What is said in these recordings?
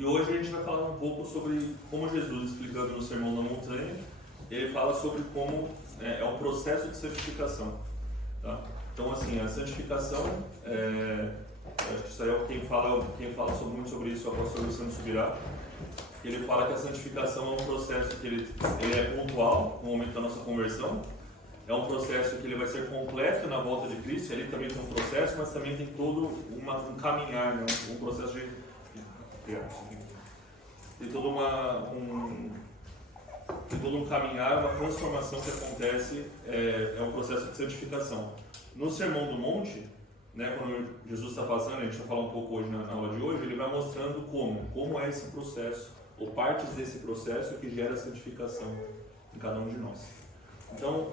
E hoje a gente vai falar um pouco sobre como Jesus, explicando no Sermão da Montanha, ele fala sobre como é um processo de santificação. Tá? Então, assim, a santificação, acho que isso aí é quem fala muito sobre isso, é o apóstolo Luciano Subirá. Ele fala que a santificação é um processo que ele é pontual no momento da nossa conversão. É um processo que ele vai ser completo na volta de Cristo. Ali também tem um processo, mas também tem todo um caminhar, né? Um processo de... Tem todo um caminhar, uma transformação que acontece, é um processo de santificação. No Sermão do Monte, né, quando Jesus está passando, a gente vai falar um pouco hoje na aula de hoje, ele vai mostrando como é esse processo, ou partes desse processo que gera a santificação em cada um de nós. Então,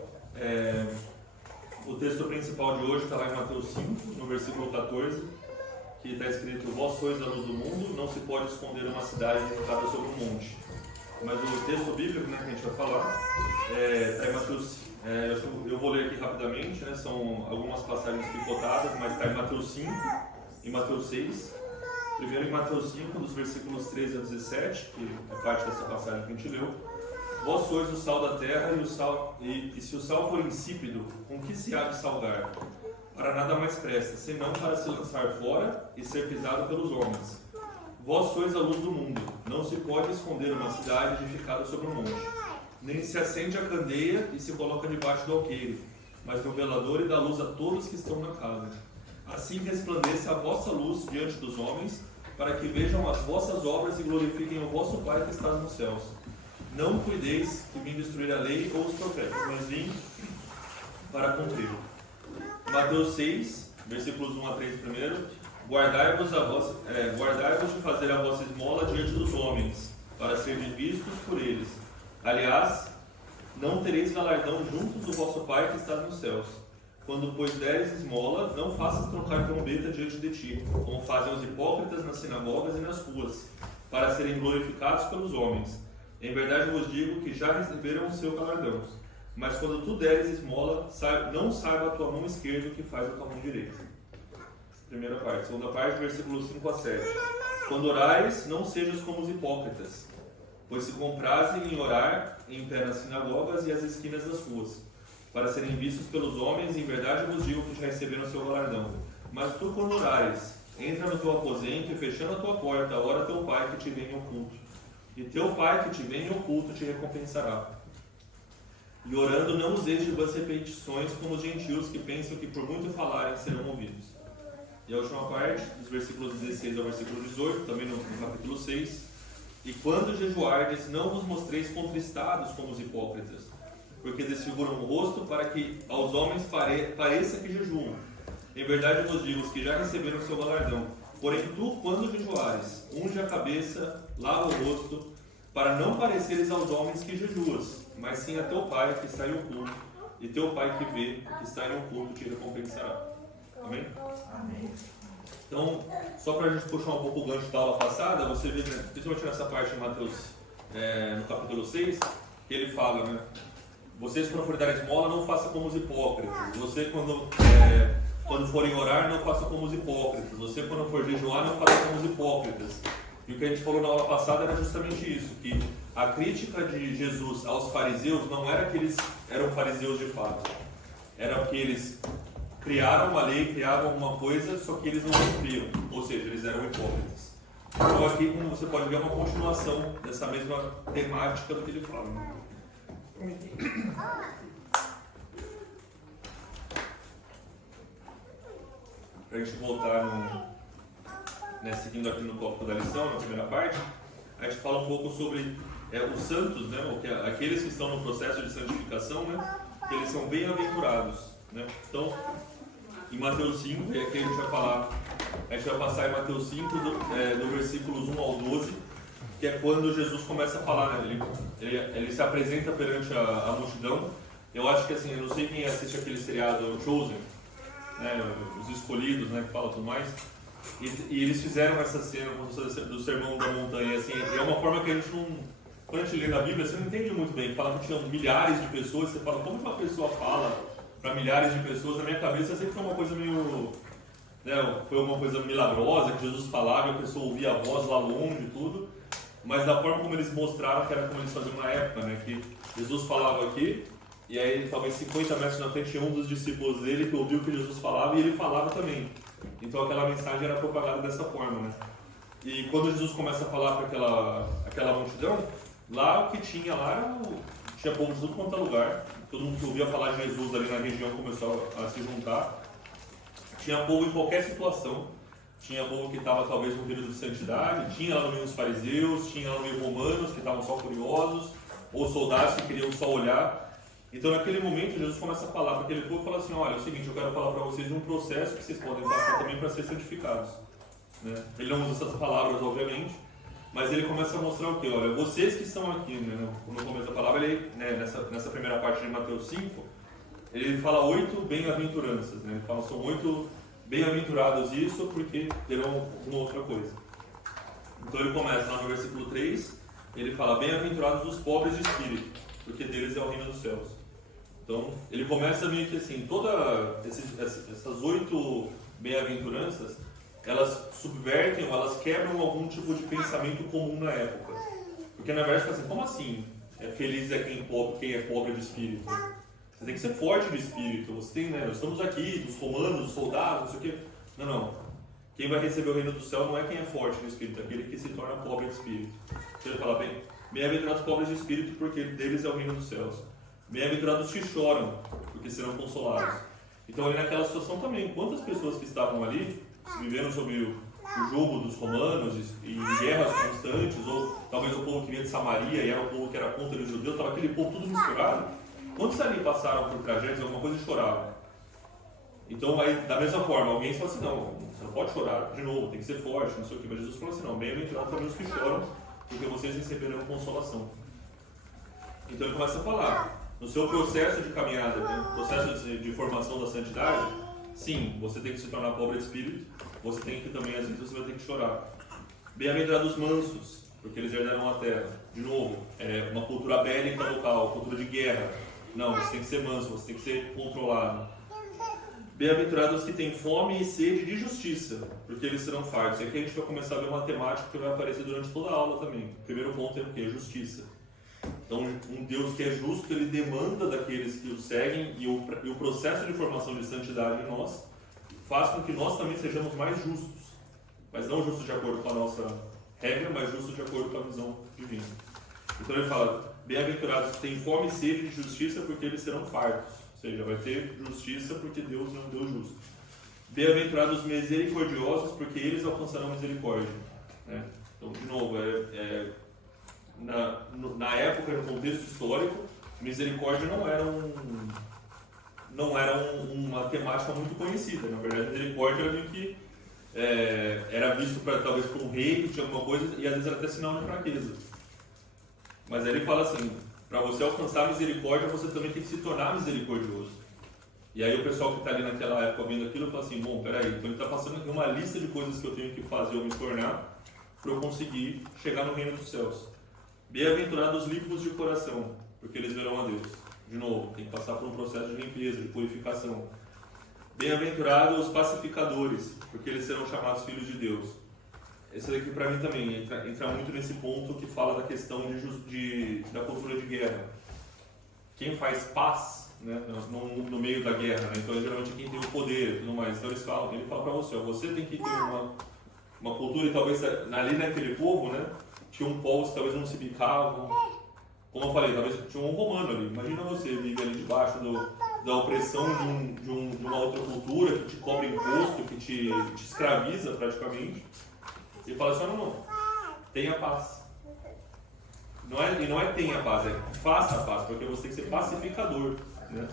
o texto principal de hoje está lá em Mateus 5, no versículo 14, que está escrito: Vós sois a luz do mundo, não se pode esconder uma cidade edificada sobre um monte. Mas o texto bíblico, né, que a gente vai falar está em Mateus. Eu vou ler aqui rapidamente, né, são algumas passagens picotadas, mas está em Mateus 5 e Mateus 6. Primeiro em Mateus 5, dos versículos 13 a 17, que é parte dessa passagem que a gente leu. Vós sois o sal da terra, e se o sal for insípido, com que se há de salgar? Para nada mais presta, senão para se lançar fora e ser pisado pelos homens. Vós sois a luz do mundo, não se pode esconder uma cidade edificada sobre um monte. Nem se acende a candeia e se coloca debaixo do alqueire, mas no velador e dá luz a todos que estão na casa. Assim resplandeça a vossa luz diante dos homens, para que vejam as vossas obras e glorifiquem o vosso Pai que está nos céus. Não cuideis que vim destruir a lei ou os profetas, mas vim para cumprir. Mateus 6, versículos 1 a 3 primeiro. Guardai-vos de fazer a vossa esmola diante dos homens, para serem vistos por eles. Aliás, não tereis galardão junto do vosso Pai que está nos céus. Quando, pois, deres esmola, não faças trocar trombeta diante de ti, como fazem os hipócritas nas sinagogas e nas ruas, para serem glorificados pelos homens. Em verdade vos digo que já receberam o seu galardão. Mas quando tu deres esmola, não saiba a tua mão esquerda o que faz a tua mão direita. Primeira parte. Segunda parte, versículos 5 a 7. Quando orares, não sejas como os hipócritas, pois se comprazem em orar em pé nas sinagogas e às esquinas das ruas, para serem vistos pelos homens. Em verdade vos digo que já receberam o seu galardão. Mas tu, quando orares, entra no teu aposento e, fechando a tua porta, ora teu Pai que te vem em oculto. E teu Pai que te vem em oculto te recompensará. E orando, não useis de vãs repetições como os gentios, que pensam que por muito falarem serão ouvidos. E a última parte, dos versículos 16 ao versículo 18, também no capítulo 6. E quando jejuardes, não vos mostreis contristados como os hipócritas, porque desfiguram o rosto para que aos homens pareça que jejuam. Em verdade vos digo que já receberam o seu galardão. Porém tu, quando jejuares, unge a cabeça, lava o rosto, para não pareceres aos homens que jejuas, mas sim a teu Pai que está em oculto, e teu Pai que vê, que está em oculto, te recompensará. Amém? Amém. Então, só para a gente puxar um pouco o gancho da aula passada, você vê, principalmente nessa parte de Mateus, no capítulo 6, que ele fala, né? Vocês, quando forem dar esmola, não façam como os hipócritas. Você, quando forem orar, não façam como os hipócritas. Você, quando for jejuar, não faça como os hipócritas. E o que a gente falou na aula passada era justamente isso, que a crítica de Jesus aos fariseus não era que eles eram fariseus de fato, era que eles criaram uma lei, criavam alguma coisa, só que eles não cumpriam, ou seja, eles eram hipócritas. Então aqui, como você pode ver, é uma continuação dessa mesma temática do que ele fala. Para a gente voltar seguindo aqui no tópico da lição, na primeira parte, a gente fala um pouco sobre os santos, né, aqueles que estão no processo de santificação, né, que eles são bem-aventurados. Né? Então, em Mateus 5, que aqui a gente vai passar em Mateus 5, do versículos 1 ao 12, que é quando Jesus começa a falar, né? Ele se apresenta perante a multidão. Eu acho que assim, eu não sei quem assiste aquele seriado Chosen, né? Os Escolhidos, né? Que fala tudo mais. E eles fizeram essa cena do Sermão da Montanha, assim, é uma forma que a gente não... Quando a gente lê na Bíblia, você não entende muito bem. Fala que tinha milhares de pessoas, você fala, como que uma pessoa fala para milhares de pessoas? Na minha cabeça sempre foi uma coisa meio né, foi uma coisa milagrosa, que Jesus falava e a pessoa ouvia a voz lá longe e tudo, mas da forma como eles mostraram, que era como eles faziam na época, né, que Jesus falava aqui, e aí talvez 50 metros na frente tinha um dos discípulos dele que ouviu o que Jesus falava e ele falava também. Então aquela mensagem era propagada dessa forma, né. E quando Jesus começa a falar para aquela multidão, lá o que tinha lá tinha povo de tudo quanto é lugar, todo mundo que ouvia falar de Jesus ali na região começou a se juntar. Tinha povo em qualquer situação, tinha povo que estava talvez no período de santidade, tinha lá no meio os fariseus, tinha lá no meio romanos que estavam só curiosos, ou soldados que queriam só olhar. Então naquele momento Jesus começa a falar para aquele povo e fala assim, olha, é o seguinte, eu quero falar para vocês de um processo que vocês podem passar também para ser santificados. Né? Ele não usa essas palavras, obviamente, mas ele começa a mostrar o quê? Olha, vocês que estão aqui, né, no começo da palavra, ele, né, nessa primeira parte de Mateus 5, ele fala 8 bem-aventuranças, né? Ele fala, são 8 bem-aventurados isso, porque terão uma outra coisa. Então ele começa lá no versículo 3, ele fala, bem-aventurados os pobres de espírito, porque deles é o reino dos céus. Então ele começa meio que assim, todas essas 8 bem-aventuranças, elas subvertem, ou elas quebram algum tipo de pensamento comum na época. Porque na verdade fala assim, como assim? Feliz é quem é pobre de espírito. Você tem que ser forte de espírito. Você tem, né? Nós estamos aqui, dos romanos, dos soldados, não sei o quê. Não. Quem vai receber o reino do céu não é quem é forte de espírito, é aquele que se torna pobre de espírito. Então ele fala, bem-aventurados pobres de espírito, porque deles é o reino dos céus. Bem-aventurados que choram, porque serão consolados. Então ali naquela situação também, quantas pessoas que estavam ali viveram sob o jugo dos romanos e em guerras constantes, ou talvez o povo que vinha de Samaria e era o povo que era contra os judeus, estava aquele povo tudo misturado. Quantos ali passaram por tragédias, alguma coisa e choravam? Então, aí, da mesma forma, alguém fala assim, não, você não pode chorar, de novo, tem que ser forte, não sei o que, mas Jesus falou assim, não, bem-aventurados também os que choram, porque vocês receberão consolação. Então ele começa a falar, no seu processo de caminhada, né, processo de formação da santidade, sim, você tem que se tornar pobre de espírito, você tem que também, às vezes, você vai ter que chorar. Bem-aventurados mansos, porque eles herdarão a terra. De novo, é uma cultura bélica local, cultura de guerra. Não, você tem que ser manso, você tem que ser controlado. Bem-aventurados que têm fome e sede de justiça, porque eles serão fartos. E aqui a gente vai começar a ver uma temática que vai aparecer durante toda a aula também. O primeiro ponto é o quê? Justiça. Então, um Deus que é justo, ele demanda daqueles que o seguem, e o processo de formação de santidade em nós faz com que nós também sejamos mais justos. Mas não justos de acordo com a nossa regra, mas justos de acordo com a visão divina. Então ele fala, bem-aventurados que têm fome e sede de justiça, porque eles serão fartos. Ou seja, vai ter justiça porque Deus é um Deus justo. Bem-aventurados misericordiosos, porque eles alcançarão misericórdia. Né? Então, de novo, na época, no contexto histórico, misericórdia não era uma temática muito conhecida. Na verdade, misericórdia era meio que era visto talvez por um rei que tinha alguma coisa, e às vezes era até sinal de fraqueza. Mas aí ele fala assim, para você alcançar a misericórdia, você também tem que se tornar misericordioso. E aí o pessoal que está ali naquela época vendo aquilo, fala assim, bom, peraí, então ele está passando aqui uma lista de coisas que eu tenho que fazer ou me tornar para eu conseguir chegar no reino dos céus. Bem-aventurados os limpos de coração, porque eles verão a Deus. De novo, tem que passar por um processo de limpeza, de purificação. Bem-aventurados os pacificadores, porque eles serão chamados filhos de Deus. Esse daqui para mim também entra muito nesse ponto que fala da questão da cultura de guerra. Quem faz paz, né, no meio da guerra, né? Então geralmente quem tem o poder e tudo mais. Então ele fala para você, você tem que ter uma cultura, e talvez ali naquele povo, né, tinham povos que talvez não se bicavam. Como eu falei, talvez tinha um romano ali. Imagina você viver ali debaixo da opressão de uma outra cultura que te cobra imposto, que te escraviza praticamente. E fala assim, não, tenha paz. E não é tenha paz, é faça a paz, porque você tem que ser pacificador. Né?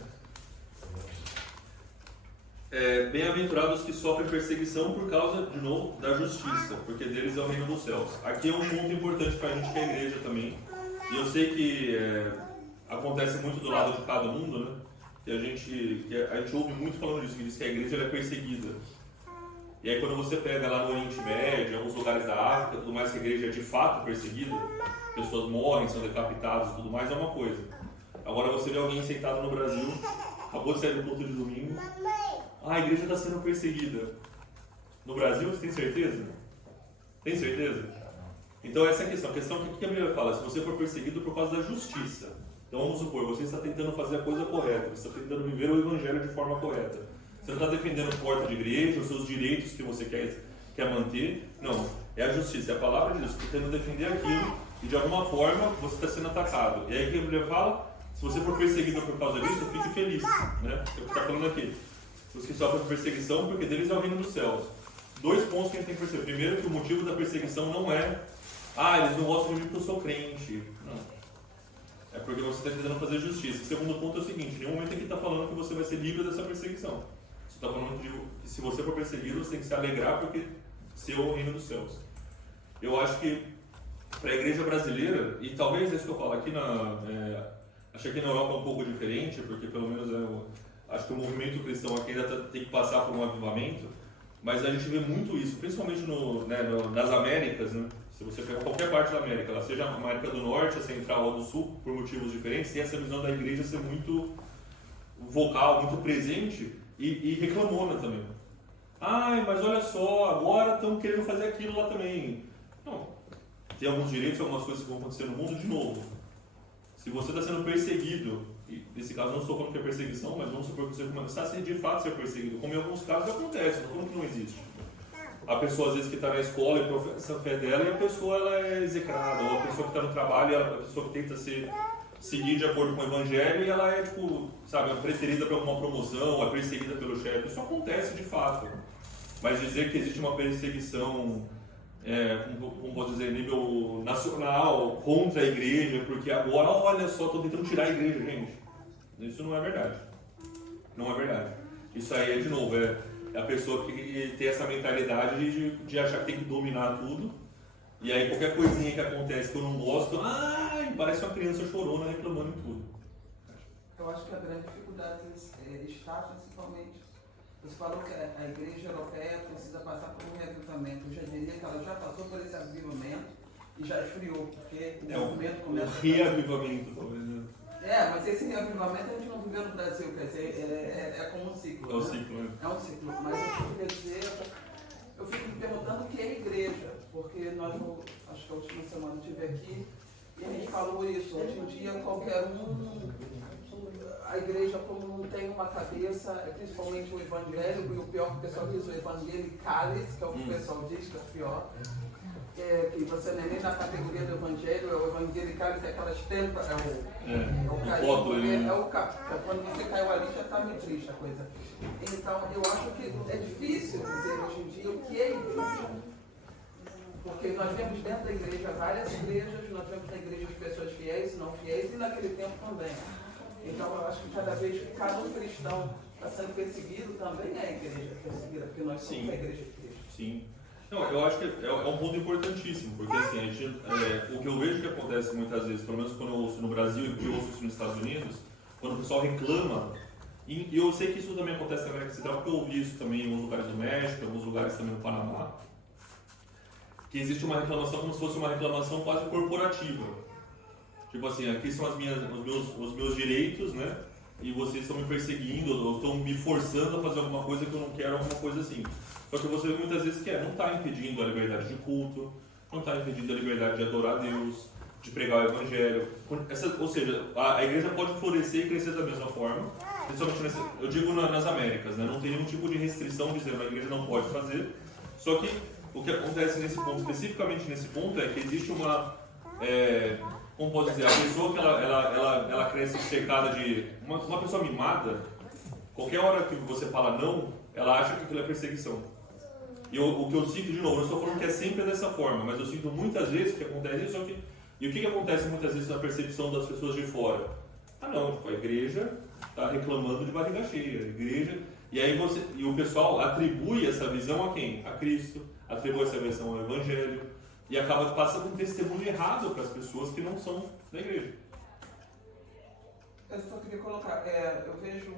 Bem-aventurados que sofrem perseguição por causa, de novo, da justiça, porque deles é o reino dos céus. Aqui é um ponto importante para a gente que é a igreja também. E eu sei que acontece muito do lado de cada mundo, né? Que a gente ouve muito falando disso, que diz que a igreja ela é perseguida. E aí quando você pega lá no Oriente Médio, em alguns lugares da África, tudo mais, que a igreja é de fato perseguida, pessoas morrem, são decapitadas e tudo mais, é uma coisa. Agora você vê alguém sentado no Brasil, acabou de sair do culto de domingo, a igreja está sendo perseguida. No Brasil, você tem certeza? Tem certeza? Então essa é a questão. A questão é que a Bíblia fala, se você for perseguido por causa da justiça, então vamos supor, você está tentando fazer a coisa correta, você está tentando viver o Evangelho de forma correta. Você não está defendendo porta de igreja, os seus direitos que você quer manter. Não, é a justiça, é a palavra de Deus. Você está tentando defender aquilo e de alguma forma você está sendo atacado. E aí que a Bíblia fala, se você for perseguido por causa disso, fique feliz. Né? É o que está falando aqui. Os que sofrem perseguição, porque deles é o reino dos céus. 2 pontos que a gente tem que perceber. Primeiro, que o motivo da perseguição não é eles não gostam de mim porque eu sou crente. Não. É porque você está tentando fazer justiça. O segundo ponto é o seguinte, em nenhum momento aqui está falando que você vai ser livre dessa perseguição. Você está falando que se você for perseguido, você tem que se alegrar porque seu é o reino dos céus. Eu acho que para a igreja brasileira, e talvez isso que eu falo aqui acho que aqui na Europa é um pouco diferente, porque pelo menos acho que o movimento cristão aqui ainda tem que passar por um avivamento, mas a gente vê muito isso, principalmente nas Américas, né? Se você pegar qualquer parte da América, seja a América do Norte, a Central ou do Sul, por motivos diferentes, tem essa visão da igreja ser muito vocal, muito presente e reclamona também. Mas olha só, agora estão querendo fazer aquilo lá também. Não, tem alguns direitos, algumas coisas que vão acontecer no mundo de novo. Se você está sendo perseguido, e nesse caso não estou falando que é perseguição, mas vamos supor que você começar a de fato ser perseguido, como em alguns casos acontece, não estou falando que não existe. A pessoa às vezes que está na escola e professa a fé dela e a pessoa ela é execrada, ou a pessoa que está no trabalho, a pessoa que tenta seguir de acordo com o evangelho e ela é preterida para alguma promoção, é perseguida pelo chefe. Isso acontece de fato. Mas dizer que existe uma perseguição, como posso dizer, nível nacional contra a igreja, porque agora, olha só, estão tentando tirar a igreja, gente. Isso não é verdade. Não é verdade. Isso aí de novo, é a pessoa que tem essa mentalidade de achar que tem que dominar tudo. E aí qualquer coisinha que acontece que eu não gosto, parece uma criança chorona reclamando em tudo. Eu acho que a grande dificuldade está principalmente, você falou que a igreja europeia precisa passar por um reavivamento. Eu já diria que ela já passou por esse avivamento e já esfriou, porque o movimento começa... O reavivamento, talvez, né? Mas esse reavivamento a gente não viveu no Brasil, quer dizer, é como um ciclo. É um ciclo, né? É um ciclo, mas eu queria dizer, eu fico me perguntando o que é igreja, porque acho que a última semana eu estive aqui e a gente falou isso. Hoje em dia qualquer a igreja como não tem uma cabeça, principalmente o evangélico, e o pior que o pessoal diz, o evangelicales, que é o que o pessoal diz que é o pior. Que você não é nem na categoria do evangelho, é o evangelicales, é aquelas tempas, quando você caiu ali já está meio triste a coisa. Então eu acho que é difícil dizer hoje em dia o que é igreja. Porque nós vemos dentro da igreja várias igrejas, nós vemos na igreja as pessoas fiéis e não fiéis, e naquele tempo também. Então eu acho que cada vez que cada um cristão está sendo perseguido, também é a igreja perseguida, porque nós somos a igreja de Cristo. Sim. Não, eu acho que é um ponto importantíssimo, porque assim, o que eu vejo que acontece muitas vezes, pelo menos quando eu ouço no Brasil e que eu ouço isso nos Estados Unidos, quando o pessoal reclama, e eu sei que isso também acontece na América Central, porque eu ouvi isso também em alguns lugares do México, em alguns lugares também no Panamá, que existe uma reclamação como se fosse uma reclamação quase corporativa. Tipo assim, aqui são os meus direitos, né? E vocês estão me perseguindo, ou estão me forçando a fazer alguma coisa que eu não quero, alguma coisa assim. Só que você muitas vezes não está impedindo a liberdade de culto, não está impedindo a liberdade de adorar a Deus, de pregar o Evangelho. Ou seja, a igreja pode florescer e crescer da mesma forma, principalmente eu digo nas Américas, né? Não tem nenhum tipo de restrição dizendo que a igreja não pode fazer. Só que o que acontece nesse ponto, especificamente nesse ponto, é que existe como posso dizer, a pessoa que ela cresce cercada de... Uma pessoa mimada, qualquer hora que você fala não, ela acha que aquilo é perseguição. E o que eu sinto, de novo, eu não estou falando que é sempre dessa forma, mas eu sinto muitas vezes que acontece isso. E o que acontece muitas vezes na percepção das pessoas de fora? Não, a igreja está reclamando de barriga cheia, a igreja... E aí o pessoal atribui essa visão a quem? A Cristo, atribui essa visão ao Evangelho, e acaba passando um testemunho errado para as pessoas que não são da igreja. Eu só queria colocar, eu vejo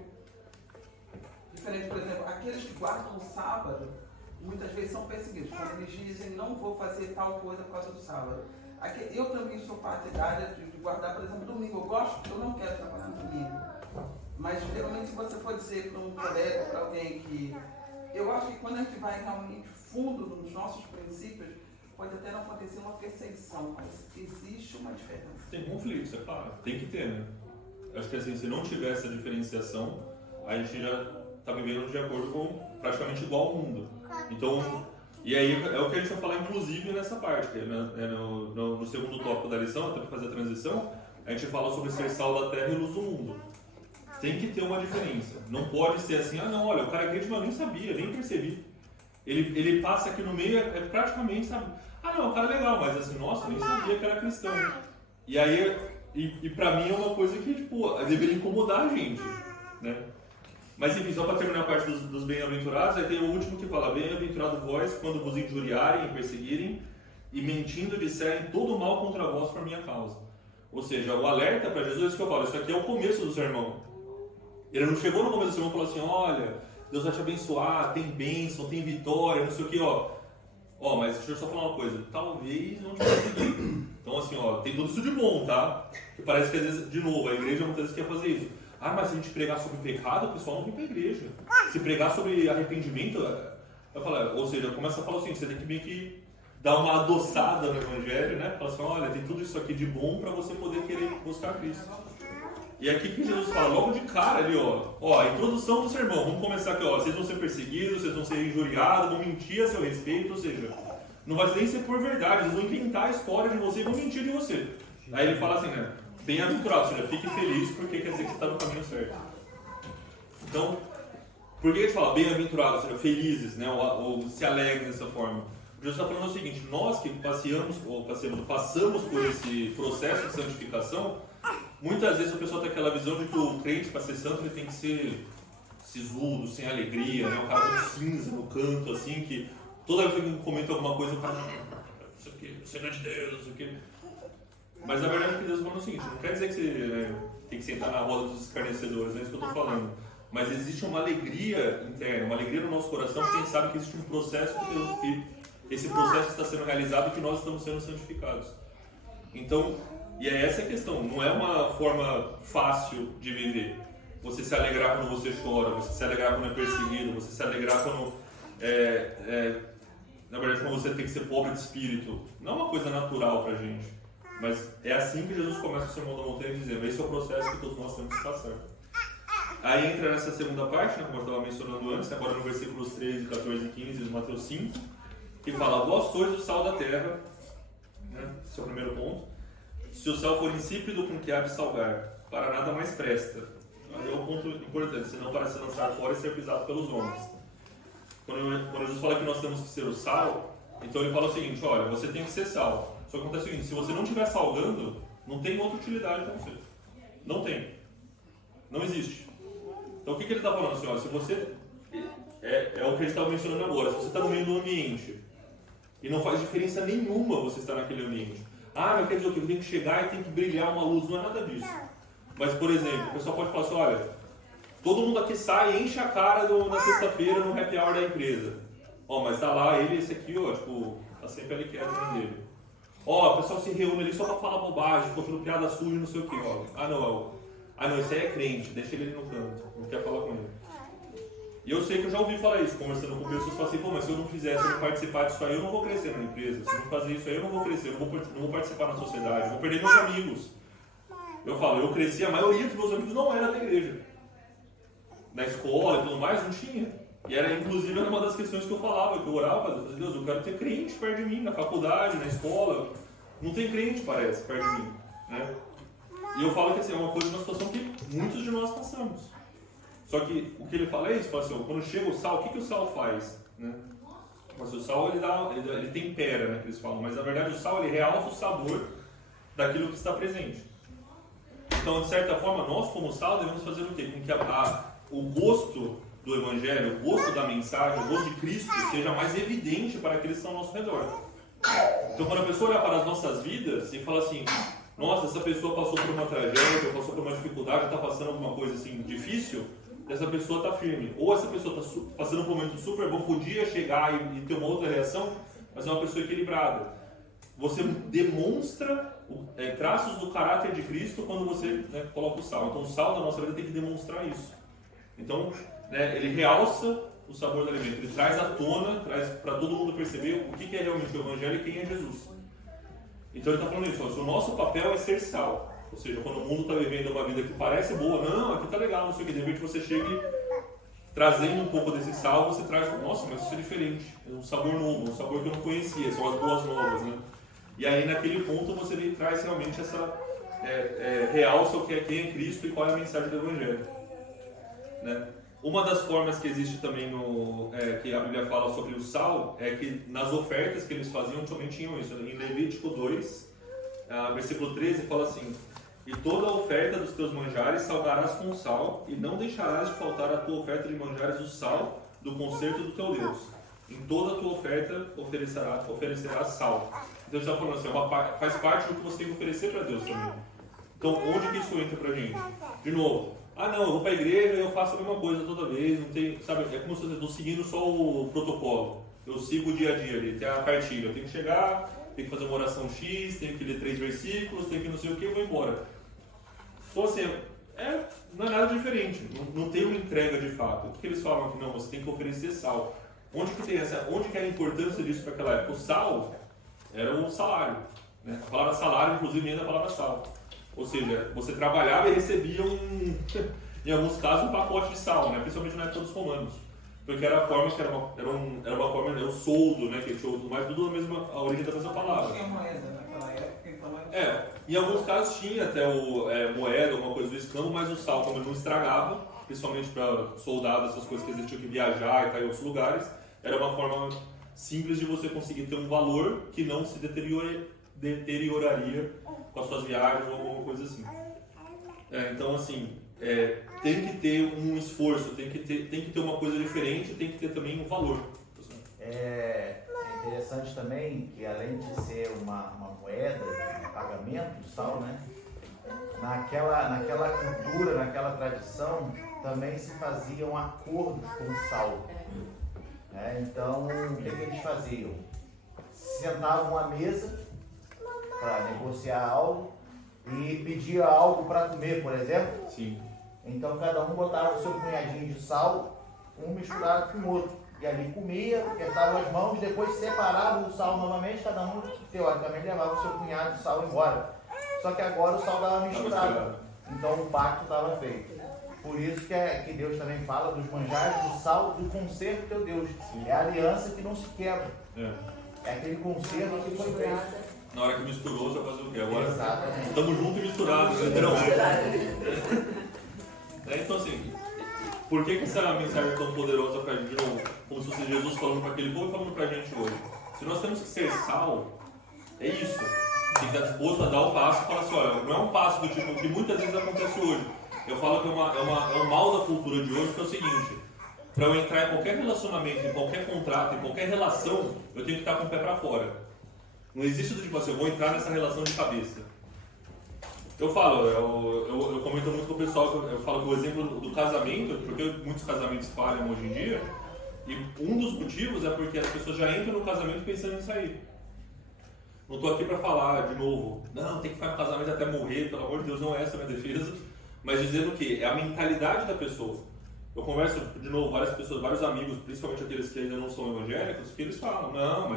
diferente, por exemplo, aqueles que guardam o sábado, muitas vezes são perseguidos, quando eles dizem não vou fazer tal coisa por causa do sábado. Eu também sou partidária de guardar, por exemplo, domingo. Eu não quero trabalhar no domingo. Mas geralmente se você for dizer para um colega, para alguém que Eu acho que quando a gente vai realmente fundo nos nossos princípios, pode até não acontecer uma perseguição, mas existe uma diferença. Tem conflitos, é claro. Tem que ter, né? Acho que assim, se não tiver essa diferenciação, a gente já está vivendo de acordo com praticamente igual ao mundo. Então, e aí é o que a gente vai falar inclusive nessa parte, que é no segundo tópico da lição, até para fazer a transição, a gente fala sobre ser sal da terra e luz do mundo. Tem que ter uma diferença. Não pode ser assim, não, olha, o cara é crente, mas eu nem sabia, nem percebi. Ele passa aqui no meio, praticamente, sabe? Não, o cara é legal, mas assim, nossa, eu nem sabia que era cristão. E aí, e pra mim é uma coisa que, tipo, deveria incomodar a gente, né? Mas enfim, só para terminar a parte dos bem-aventurados, aí tem o último que fala: bem-aventurado vós quando vos injuriarem e perseguirem e mentindo disserem todo mal contra vós por minha causa. Ou seja, o alerta para Jesus é isso que eu falo, isso aqui é o começo do sermão. Ele não chegou no começo do sermão e falou assim: olha, Deus vai te abençoar, tem bênção, tem vitória, não sei o que, mas deixa eu só falar uma coisa, talvez não te perseguir. Então assim, tem tudo isso de bom, tá? Que parece que às vezes, de novo, a igreja muitas vezes quer fazer isso. Mas se a gente pregar sobre pecado, o pessoal não vem para a igreja. Se pregar sobre arrependimento, eu falo, ou seja, começa a falar assim, você tem que meio que dar uma adoçada no evangelho, né? Fala assim, olha, tem tudo isso aqui de bom para você poder querer buscar Cristo. E aqui que Jesus fala, logo de cara ali, a introdução do sermão, vamos começar aqui, vocês vão ser perseguidos, vocês vão ser injuriados, vão mentir a seu respeito, ou seja, não vai nem ser por verdade, eles vão inventar a história de você e vão mentir de você. Aí ele fala assim, né? Bem-aventurado, ou seja, fique feliz porque quer dizer que você está no caminho certo. Então, por que ele fala bem-aventurado, ou seja, felizes, né? Ou se alegrem dessa forma? Jesus está falando o seguinte, nós que passamos por esse processo de santificação, muitas vezes o pessoal tem aquela visão de que o crente, para ser santo, ele tem que ser sisudo, sem alegria, né? Um cara com cinza no canto, assim, que toda vez que alguém comenta alguma coisa, o cara, isso aqui, você não é de Deus, isso aqui. Mas na verdade o que Deus está falando é o seguinte, não quer dizer que você tem que sentar na roda dos escarnecedores, não é isso que eu estou falando. Mas existe uma alegria interna, uma alegria no nosso coração, porque a gente sabe que existe um processo que esse processo está sendo realizado e que nós estamos sendo santificados. Então, e é essa a questão, não é uma forma fácil de viver. Você se alegrar quando você chora, você se alegrar quando é perseguido, você se alegrar quando na verdade quando você tem que ser pobre de espírito. Não é uma coisa natural pra gente. Mas é assim que Jesus começa o Sermão da Montanha dizendo, esse é o processo que todos nós temos que passar. Aí entra nessa segunda parte, né, como eu estava mencionando antes, agora no versículos 13, 14 e 15 de Mateus 5, que fala, vós sois o sal da terra, né, esse é o primeiro ponto. Se o sal for insípido, com que há de salgar? Para nada mais presta. Aí é um ponto importante, senão para se lançar fora e ser pisado pelos homens. Quando Jesus fala que nós temos que ser o sal, então ele fala o seguinte, olha, você tem que ser sal. Só que acontece o seguinte, se você não estiver salgando, não tem outra utilidade para você. Não tem. Não existe. Então o que ele está falando assim, olha, se você, é o que a gente estava mencionando agora, se você está no meio do ambiente e não faz diferença nenhuma você estar naquele ambiente, mas quer dizer o que? Tem que chegar e tem que brilhar uma luz, não é nada disso. Mas, por exemplo, o pessoal pode falar assim, olha, todo mundo aqui sai e enche a cara na sexta-feira no happy hour da empresa. Mas tá lá ele, esse aqui, tá sempre ali quieto no dele. O pessoal se reúne ali só pra falar bobagem, contando piada suja, não sei o que, não, esse aí é crente, deixa ele ali no canto, não quer falar com ele. E eu sei que eu já ouvi falar isso, conversando com pessoas, falando assim, mas se eu não fizer, se eu não participar disso aí, eu não vou crescer na empresa, se eu não fazer isso aí, eu não vou crescer, eu não vou participar na sociedade, eu vou perder meus amigos. Eu falo, eu cresci, a maioria dos meus amigos não era da igreja. Na escola e tudo mais, não tinha. E era, inclusive, uma das questões que eu falava, que eu orava, eu falei, Deus, eu quero ter crente perto de mim, na faculdade, na escola. Não tem crente, parece, perto de mim. Né? E eu falo que assim, é uma coisa, uma situação que muitos de nós passamos. Só que o que ele fala é isso, fala assim, quando chega o sal, o que o sal faz? Né? Mas o sal, ele tempera, né, que eles falam, mas na verdade o sal, ele realça o sabor daquilo que está presente. Então, de certa forma, nós como sal devemos fazer o quê? Com que o gosto do Evangelho, o gosto da mensagem, o gosto de Cristo seja mais evidente para aqueles que estão ao nosso redor. Então, quando a pessoa olha para as nossas vidas e fala assim, nossa, essa pessoa passou por uma tragédia, passou por uma dificuldade, está passando alguma coisa assim difícil, essa pessoa está firme. Ou essa pessoa está passando por um momento super bom, podia chegar e ter uma outra reação, mas é uma pessoa equilibrada. Você demonstra traços do caráter de Cristo quando você coloca o sal. Então o sal da nossa vida tem que demonstrar isso. Então ele realça o sabor do alimento. Ele traz à tona, traz para todo mundo perceber o que é realmente o Evangelho e quem é Jesus. Então ele está falando isso, ó, o nosso papel é ser sal. Ou seja, quando o mundo está vivendo uma vida que parece boa, não, aqui está legal, não sei o que, de repente você chega trazendo um pouco desse sal, você traz, nossa, mas isso é diferente, é um sabor novo, um sabor que eu não conhecia, são as boas novas, né? E aí naquele ponto você traz realmente essa realça o que é quem é Cristo e qual é a mensagem do Evangelho, né? Uma das formas que existe também que a Bíblia fala sobre o sal é que nas ofertas que eles faziam também tinham isso. Em Levítico 2, versículo 13 fala assim: e toda a oferta dos teus manjares salgarás com sal, e não deixarás de faltar a tua oferta de manjares o sal do concerto do teu Deus. Em toda a tua oferta oferecerás sal. Então ele está falando assim, faz parte do que você tem que oferecer para Deus também. Então onde que isso entra para a gente? De novo, não, eu vou para a igreja e eu faço a mesma coisa toda vez, não tem, sabe, é como se eu estou seguindo só o protocolo. Eu sigo o dia a dia ali, tem a cartilha, eu tenho que chegar, tenho que fazer uma oração X, tenho que ler 3 versículos, tenho que não sei o que, eu vou embora. Então assim, não é nada diferente, não tem uma entrega de fato. O que eles falam aqui? Não, você tem que oferecer sal. Onde que é a importância disso para aquela época? O sal era o salário, né? A palavra salário, inclusive, vem da palavra sal. Ou seja, você trabalhava e recebia, em alguns casos, um pacote de sal, né? Principalmente na época dos romanos. Porque era a forma que era uma forma, o soldo, né? Que tinha tudo a mesma, a origem da mesma palavra. Não tinha moeda naquela época, então em alguns casos tinha até moeda, alguma coisa do escambo, mas o sal, como ele não estragava, principalmente para soldados, essas coisas que eles tinham que viajar e cair em outros lugares, era uma forma simples de você conseguir ter um valor que não se deterioraria com as suas viagens ou alguma coisa assim. Então, assim, tem que ter um esforço, tem que ter uma coisa diferente, tem que ter também um valor. É interessante também que, além de ser uma moeda de pagamento do sal, né? Naquela cultura, naquela tradição, também se faziam acordos com o sal. Então, o que eles faziam? Sentavam à mesa para negociar algo e pedia algo para comer, por exemplo. Sim. Então, cada um botava o seu punhadinho de sal, um misturado com o outro. E ali comia, apertava as mãos, depois separava o sal novamente, cada um, teoricamente, levava o seu punhado de sal embora. Só que agora o sal estava misturado. Então, o pacto estava feito. Por isso que Deus também fala dos manjares do sal do conserto do teu Deus. Sim. É a aliança que não se quebra. É aquele conserto que foi feito. Na hora que misturou, você vai fazer o quê? Agora Exatamente. Estamos juntos e misturados, literalmente. Então assim, por que essa mensagem é tão poderosa para a gente, de novo, como se fosse Jesus falando para aquele povo e falando para a gente hoje? Se nós temos que ser sal, é isso. Tem que estar disposto a dar o passo e falar assim, olha, não é um passo do tipo que muitas vezes acontece hoje. Eu falo que é um mal da cultura de hoje, que é o seguinte: para eu entrar em qualquer relacionamento, em qualquer contrato, em qualquer relação, eu tenho que estar com o pé para fora. Não existe do tipo assim, eu vou entrar nessa relação de cabeça. Eu falo, eu comento muito com o pessoal, eu falo que o exemplo do casamento, porque muitos casamentos falham hoje em dia, e um dos motivos é porque as pessoas já entram no casamento pensando em sair. Não estou aqui para falar de novo, não, tem que ficar no casamento até morrer, pelo amor de Deus, não é essa a minha defesa, mas dizendo que é a mentalidade da pessoa. Eu converso, de novo, várias pessoas, vários amigos, principalmente aqueles que ainda não são evangélicos, que eles falam, não,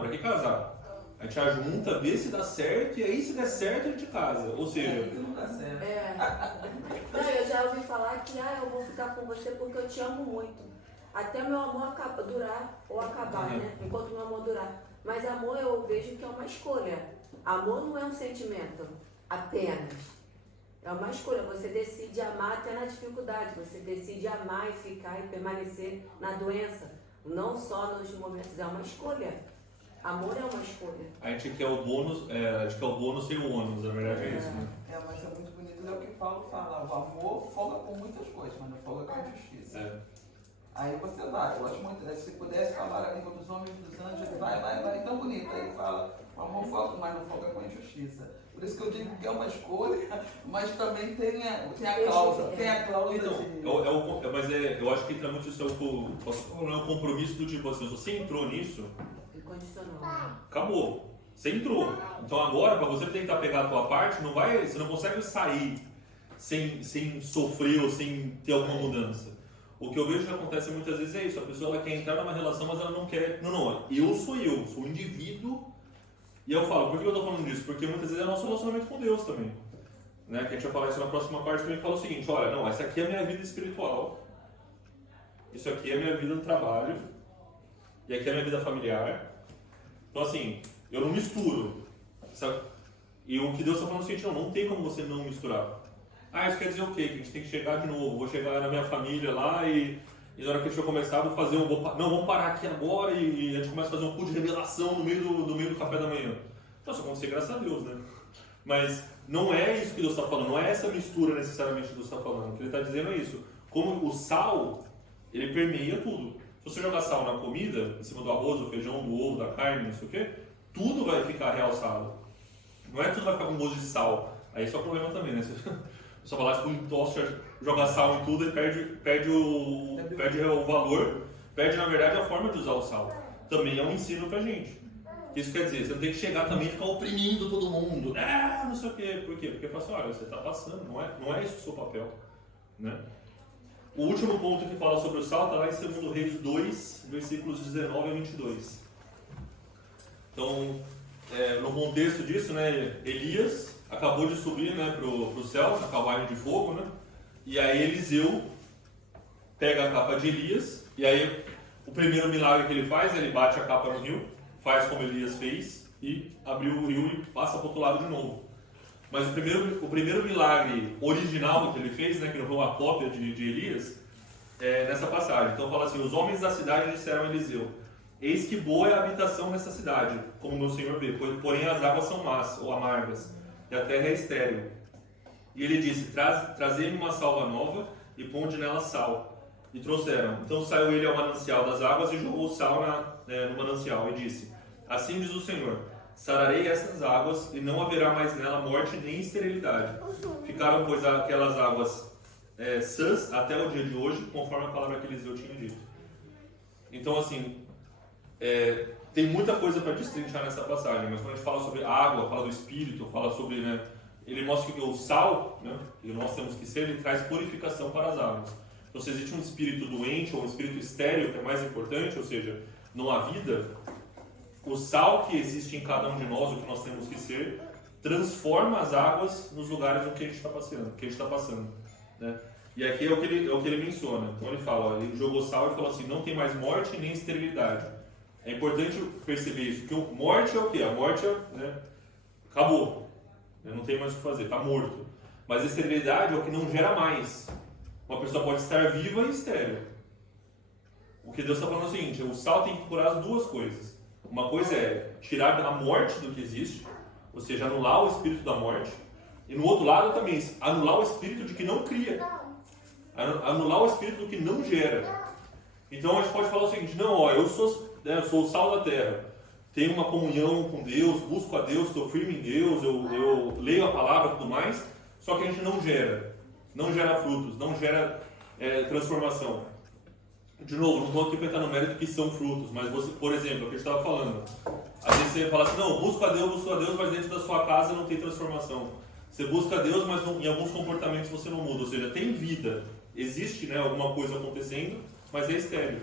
para que casar? A gente ajunta, vê se dá certo, e aí se der certo a gente casa. Ou seja... não dá certo. Não, eu já ouvi falar que eu vou ficar com você porque eu te amo muito. Até meu amor durar ou acabar, né? Enquanto meu amor durar. Mas amor eu vejo que é uma escolha. Amor não é um sentimento apenas. É uma escolha. Você decide amar até na dificuldade. Você decide amar e ficar e permanecer na doença. Não só nos momentos. É uma escolha. Amor é uma escolha. A gente quer o bônus, sem o ônus, na verdade é isso, né? Mas é muito bonito, é o que Paulo fala, o amor folga com muitas coisas, mas não folga com a justiça. Aí você vai, eu gosto muito, né? Se pudesse falar a língua dos homens e dos anjos, ele vai, tão bonito. Aí ele fala, o amor folga, mas não folga com a injustiça. Por isso que eu digo que é uma escolha, mas também tem a cláusula. Tem a cláusula mas eu acho que entra muito isso, é o compromisso do tipo assim, se você entrou nisso, acabou. Você entrou. Então agora, para você tentar pegar a tua parte, você não consegue sair sem sofrer ou sem ter alguma mudança. O que eu vejo que acontece muitas vezes é isso, a pessoa ela quer entrar numa relação, mas ela não quer, não, eu sou um indivíduo, e eu falo, por que eu estou falando disso? Porque muitas vezes é nosso relacionamento com Deus também, né? Que a gente vai falar isso na próxima parte, que a gente fala o seguinte, olha, não, essa aqui é a minha vida espiritual, isso aqui é a minha vida no trabalho, e aqui é a minha vida familiar, então assim, eu não misturo, sabe? E o que Deus está falando é o seguinte, não tem como você não misturar. Ah, isso quer dizer o quê? Que a gente tem que chegar de novo, vou chegar na minha família lá e na hora que a gente vai começar, vou fazer vamos parar aqui agora e a gente começa a fazer um culto de revelação no meio do café da manhã. Então, isso acontece graças a Deus, né? Mas não é isso que Deus está falando, não é essa mistura necessariamente que Deus está falando. O que Ele está dizendo é isso. Como o sal, ele permeia tudo. Se você jogar sal na comida, em cima do arroz, do feijão, do ovo, da carne, não sei o quê, tudo vai ficar realçado. Não é tudo vai ficar com gosto de sal. Aí isso é o problema também, né? Só falar tipo, entosta, joga sal em tudo e perde o valor, perde na verdade a forma de usar o sal. Também é um ensino pra gente. Isso quer dizer, você não tem que chegar também e ficar oprimindo todo mundo. Não sei o quê. Por quê? Porque assim, olha, você está passando, não é esse o seu papel. Né? O último ponto que fala sobre o sal está lá em 2 Reis 2, versículos 19 a 22. Então, no contexto disso, né, Elias acabou de subir, né, pro céu, na carruagem de fogo, né? E aí Eliseu pega a capa de Elias, e aí o primeiro milagre que ele faz, ele bate a capa no rio, faz como Elias fez, e abriu o rio e passa para o outro lado de novo. Mas o primeiro milagre original que ele fez, né, que não foi uma cópia de Elias, é nessa passagem. Então fala assim, os homens da cidade disseram a Eliseu, eis que boa é a habitação nessa cidade, como meu senhor vê, porém as águas são más ou amargas, e a terra é estéril. E ele disse, trazei-me uma salva nova e ponde nela sal. E trouxeram. Então saiu ele ao manancial das águas e jogou o sal no manancial e disse, assim diz o Senhor, sararei essas águas e não haverá mais nela morte nem esterilidade. Ficaram, pois, aquelas águas sãs até o dia de hoje, conforme a palavra que Eliseu tinha dito. Então, assim, tem muita coisa para destrinchar nessa passagem, mas quando a gente fala sobre água, fala do Espírito, fala sobre, né, ele mostra que o sal, né, que nós temos que ser, ele traz purificação para as águas. Então, se existe um espírito doente ou um espírito estéril, que é mais importante, ou seja, não há vida, o sal que existe em cada um de nós, o que nós temos que ser, transforma as águas nos lugares onde a gente está passando, né? E aqui é o que ele menciona. Então ele fala, ó, ele jogou sal e falou assim, não tem mais morte nem esterilidade. É importante perceber isso, que morte é o quê? A morte acabou, não tem mais o que fazer, está morto. Mas a esterilidade é o que não gera mais. Uma pessoa pode estar viva e estéril. O que Deus está falando é o seguinte, o sal tem que curar as duas coisas. Uma coisa é tirar a morte do que existe, ou seja, anular o espírito da morte. E no outro lado também, anular o espírito de que não cria. Anular o espírito do que não gera. Então a gente pode falar o seguinte, não, ó, eu sou o sal da terra. Tenho uma comunhão com Deus, busco a Deus, estou firme em Deus, eu leio a palavra e tudo mais, só que a gente não gera frutos, não gera transformação. De novo, não vou aqui entrar no mérito que são frutos, mas você, por exemplo, o que a gente estava falando, às vezes você fala assim, não, busco a Deus, mas dentro da sua casa não tem transformação. Você busca a Deus, mas em alguns comportamentos você não muda, ou seja, tem vida, existe, né, alguma coisa acontecendo, mas é estéril.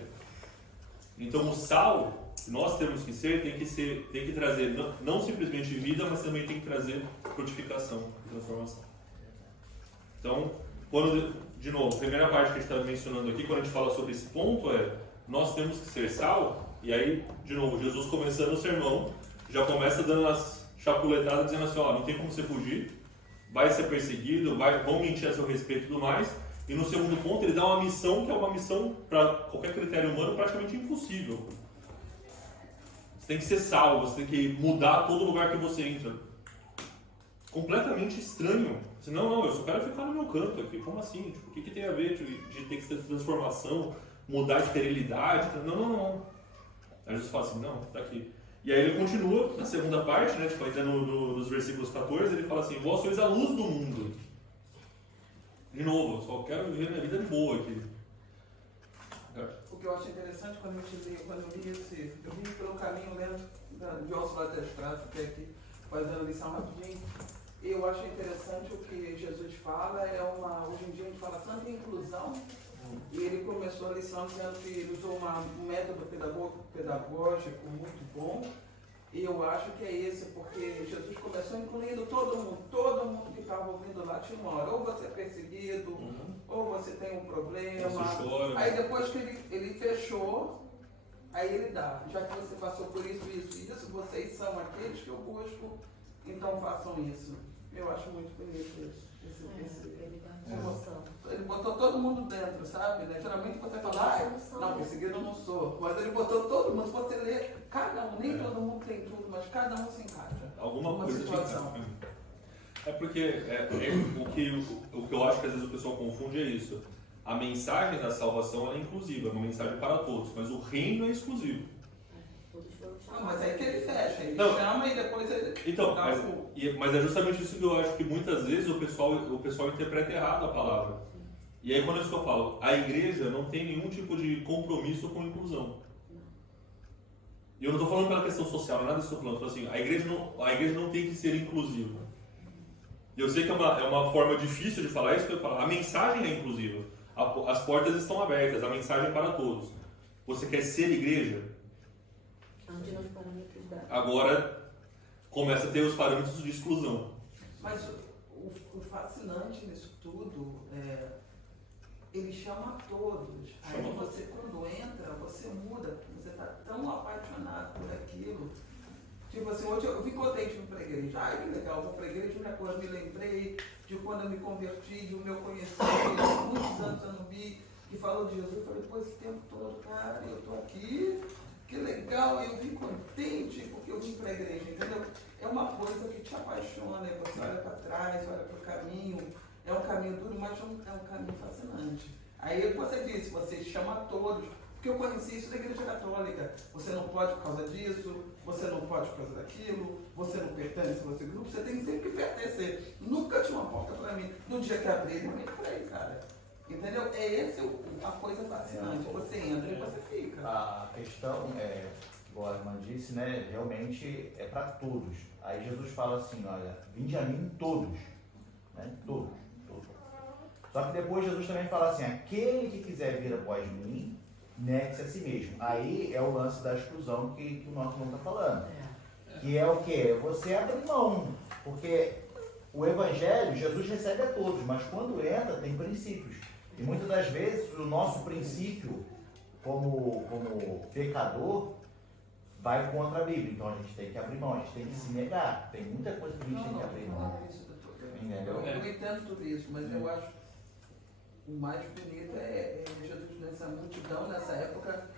Então o sal que nós temos que ser, tem que trazer não simplesmente vida, mas também tem que trazer frutificação, transformação. Então, de novo, a primeira parte que a gente está mencionando aqui, quando a gente fala sobre esse ponto, nós temos que ser sal, e aí, de novo, Jesus começando o sermão, já começa dando as chapuletadas, dizendo assim, ó, não tem como você fugir, vai ser perseguido, vão mentir a seu respeito e tudo mais, e no segundo ponto ele dá uma missão, que é uma missão, para qualquer critério humano, praticamente impossível. Você tem que ser sal, você tem que mudar todo lugar que você entra. Completamente estranho. Assim, não, eu só quero ficar no meu canto aqui. Como assim? Tipo, o que tem a ver de ter que ter transformação, mudar de esterilidade? Não. Aí Jesus fala assim, não, tá aqui. E aí ele continua na segunda parte, né? Tipo, ainda nos versículos 14, ele fala assim, vós sois a luz do mundo. De novo, eu só quero viver minha vida de boa aqui. O que eu acho interessante quando eu li esse, eu vim pelo caminho lendo de Oswald das Traças, que é aqui, fazendo a lição rapidinho. Eu acho interessante o que Jesus fala, hoje em dia a gente fala tanto em inclusão, E ele começou a lição dizendo que ele usou um método pedagógico muito bom. E eu acho que é esse, porque Jesus começou incluindo todo mundo que estava ouvindo lá tinha uma hora. Ou você é perseguido, ou você tem um problema. Você chora. Aí depois que ele fechou, aí ele dá. Já que você passou por isso, vocês são aqueles que eu busco, então façam isso. Eu acho muito bonito isso. Ele botou todo mundo dentro, sabe? Né? Geralmente você fala, não, perseguido eu não sou. Mas ele botou todo mundo. Se você ler, cada um, nem todo mundo tem tudo, mas cada um se encaixa. Alguma coisa situação. É porque o que eu acho que às vezes o pessoal confunde é isso. A mensagem da salvação ela é inclusiva, é uma mensagem para todos, mas o reino é exclusivo. Mas aí que ele fecha, ele chama e depois ele. Então, mas é justamente isso que eu acho que muitas vezes o pessoal interpreta errado a palavra. E aí quando eu falo, a igreja não tem nenhum tipo de compromisso com inclusão. E eu não estou falando pela questão social, não é nada disso que eu estou falando. Assim, a igreja não tem que ser inclusiva. E eu sei que é uma forma difícil de falar isso, que eu falo, a mensagem é inclusiva. As portas estão abertas, a mensagem é para todos. Você quer ser igreja? Agora começa a ter os parâmetros de exclusão. Mas o fascinante nisso tudo é ele chama a todos. Aí você quando entra, você muda, porque você está tão apaixonado por aquilo. Tipo assim, hoje eu vim contente para a igreja. Ai, que legal, vou para a igreja, me lembrei de quando eu me converti, do meu conhecimento, muitos anos eu não vi, que falou de Jesus. Eu falei, pô, esse tempo todo, cara, eu estou aqui. Que legal, eu vim contente porque eu vim para a igreja, entendeu? É uma coisa que te apaixona, você olha para trás, olha para o caminho, é um caminho duro, mas é um caminho fascinante. Aí você disse, você chama todos, porque eu conheci isso da igreja católica, você não pode por causa disso, você não pode por causa daquilo, você não pertence a esse grupo, você tem sempre que pertencer. Nunca tinha uma porta para mim, no dia que abri, eu me entrei, cara. Entendeu? É essa a coisa fascinante. Você entra e você fica. A questão é, igual a irmã disse, né? Realmente é para todos. Aí Jesus fala assim, olha, vinde a mim todos. Né? Todos. Só que depois Jesus também fala assim, aquele que quiser vir após mim, negue-se a si mesmo. Aí é o lance da exclusão que o nosso irmão está falando. Que é o quê? Você abre mão. Porque o evangelho, Jesus recebe a todos, mas quando entra, tem princípios. E muitas das vezes o nosso princípio como pecador vai contra a Bíblia. Então a gente tem que abrir mão, a gente tem que se negar. Tem muita coisa que a gente tem que abrir mão. Entendeu? Eu entendo tudo isso, mas eu acho o mais bonito é Jesus nessa multidão, nessa época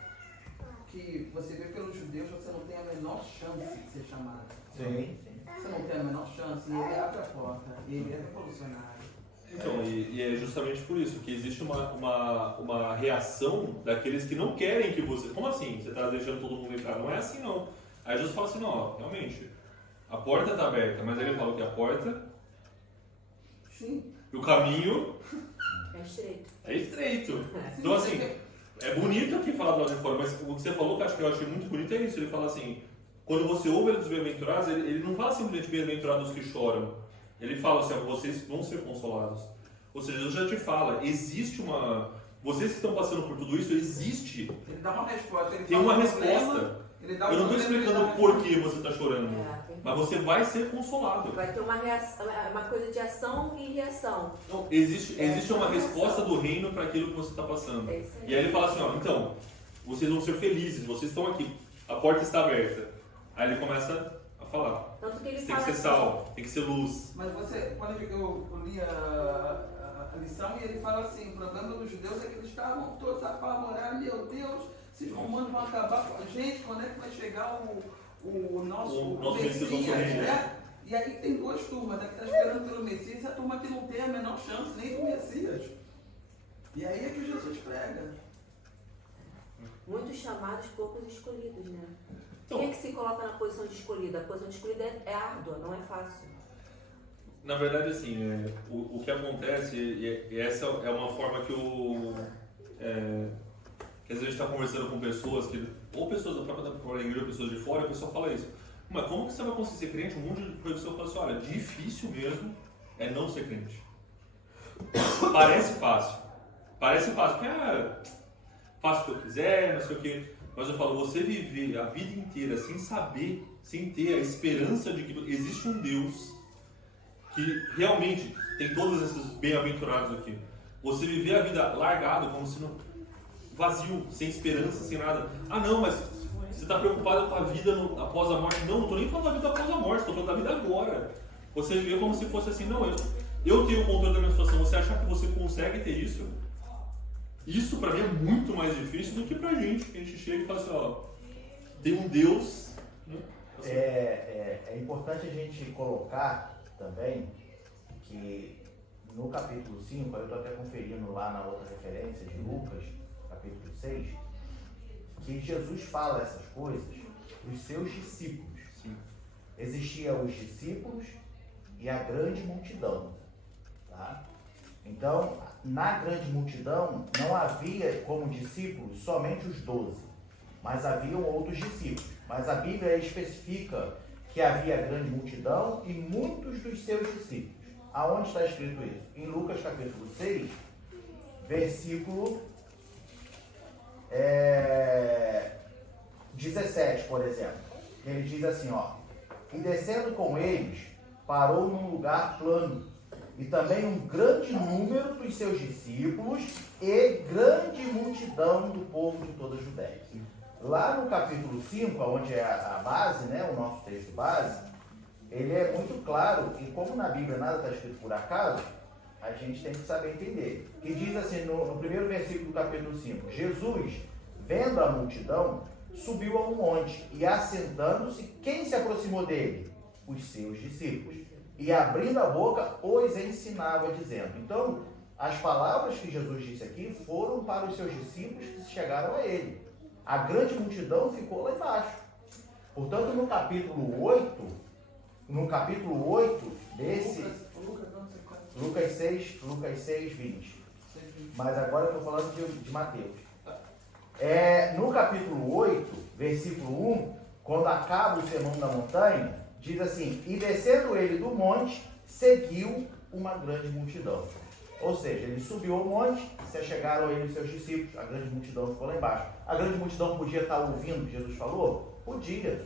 que você vê pelos judeus, você não tem a menor chance de ser chamado. Sim. Você não tem a menor chance, e ele abre a porta, e ele é revolucionário. Então, e é justamente por isso que existe uma reação daqueles que não querem que você... Como assim? Você está deixando todo mundo entrar? Não é assim, não. Aí Jesus fala assim, não, realmente, a porta está aberta, mas ele fala que a porta... Sim. E o caminho... É estreito. Então, assim, é bonito aqui falar da outra forma, mas o que você falou, que eu achei muito bonito, é isso. Ele fala assim, quando você ouve ele dos bem-aventurados, ele não fala simplesmente bem-aventurados que choram. Ele fala assim, vocês vão ser consolados. Ou seja, Jesus já te fala, existe uma... Vocês que estão passando por tudo isso, existe... Ele dá uma resposta. Ele tem uma resposta. Eu não estou explicando por que você está chorando, mas você vai ser consolado. Vai ter uma reação, uma coisa de ação e reação. Então, existe uma resposta do reino para aquilo que você está passando. É isso aí. E aí ele fala assim, então, vocês vão ser felizes, vocês estão aqui, a porta está aberta. Aí ele começa a falar. Tanto que ele tem que fala ser sal, tem que ser luz. Mas quando eu li a lição, e ele fala assim, o problema dos judeus é que eles estavam todos apavorados, meu Deus, esses romanos vão acabar com a gente, quando é que vai chegar o nosso Messias, né? E aí tem duas turmas, a que está esperando pelo Messias e a turma que não tem a menor chance nem do Messias. E aí é que Jesus prega. Muitos chamados, poucos escolhidos, né? Então, Quem é que se coloca na posição de escolhida? A posição de escolhida é árdua, não é fácil. na verdade, assim, o que acontece, e essa é uma forma que que às vezes a gente está conversando com pessoas, ou pessoas da própria igreja, ou pessoas de fora, e a pessoa fala isso. Mas como que você vai conseguir ser crente? Um monte de pessoas fala assim, olha, difícil mesmo é não ser crente. Parece fácil, Parece fácil, porque faço o que eu quiser, não sei o quê. Mas eu falo, você viver a vida inteira sem saber, sem ter a esperança de que existe um Deus que realmente tem todos esses bem-aventurados aqui. Você viver a vida largado, como se não... vazio, sem esperança, sem nada. Ah não, mas você está preocupado com a vida após a morte. Não estou nem falando da vida após a morte, estou falando da vida agora. Você viver como se fosse assim, não, eu tenho o controle da minha situação. Você achar que você consegue ter isso? Isso pra mim é muito mais difícil do que pra gente, que a gente chega e fala assim, ó, tem um Deus, né? Assim. É importante a gente colocar também que no capítulo 5, eu estou até conferindo lá na outra referência de Lucas, capítulo 6, que Jesus fala essas coisas dos seus discípulos. Sim. Existiam os discípulos e a grande multidão. Tá? Então, na grande multidão, não havia como discípulos somente os 12, mas haviam outros discípulos. Mas a Bíblia especifica que havia grande multidão e muitos dos seus discípulos. Aonde está escrito isso? Em Lucas capítulo 6, versículo 17, por exemplo. Ele diz assim, ó: e descendo com eles, parou num lugar plano, e também um grande número dos seus discípulos e grande multidão do povo de toda a Judéia. Lá no capítulo 5, onde é a base, né, o nosso texto base, ele é muito claro, e como na Bíblia nada está escrito por acaso, a gente tem que saber entender. Que diz assim, no primeiro versículo do capítulo 5, Jesus, vendo a multidão, subiu a um monte, e assentando-se, quem se aproximou dele? Os seus discípulos. E abrindo a boca, os ensinava, dizendo. Então, as palavras que Jesus disse aqui foram para os seus discípulos que chegaram a ele. A grande multidão ficou lá embaixo. Portanto, no capítulo 8 desse... Lucas 6, 20. Mas agora eu estou falando de Mateus. No capítulo 8, versículo 1, quando acaba o sermão da montanha, diz assim: e descendo ele do monte, seguiu uma grande multidão. Ou seja, ele subiu ao monte, se chegaram a ele os seus discípulos, a grande multidão ficou lá embaixo. A grande multidão podia estar ouvindo o que Jesus falou? Podia.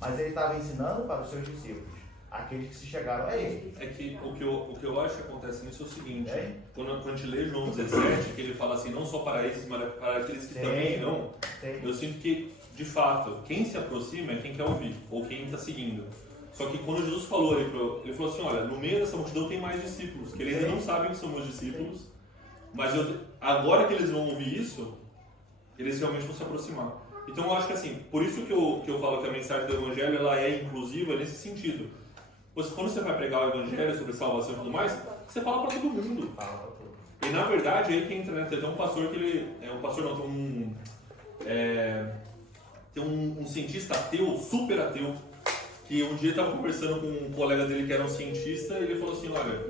Mas ele estava ensinando para os seus discípulos, aqueles que se chegaram a ele. É que o que eu acho que acontece nisso é o seguinte, quando a gente lê João 17, que ele fala assim, não só para esses, mas para aqueles que também não, eu sinto que, de fato, quem se aproxima é quem quer ouvir, ou quem está seguindo. Só que quando Jesus falou, ele falou assim, olha, no meio dessa multidão tem mais discípulos, que eles ainda não sabem que são meus discípulos, mas agora que eles vão ouvir isso, eles realmente vão se aproximar. Então eu acho que assim, por isso que eu falo que a mensagem do Evangelho ela é inclusiva nesse sentido. Quando você vai pregar o Evangelho sobre salvação e tudo mais, você fala para todo mundo. E na verdade, aí que entra, né? Tem um pastor que ele... tem um cientista ateu, super ateu, que um dia estava conversando com um colega dele que era um cientista, e ele falou assim, olha,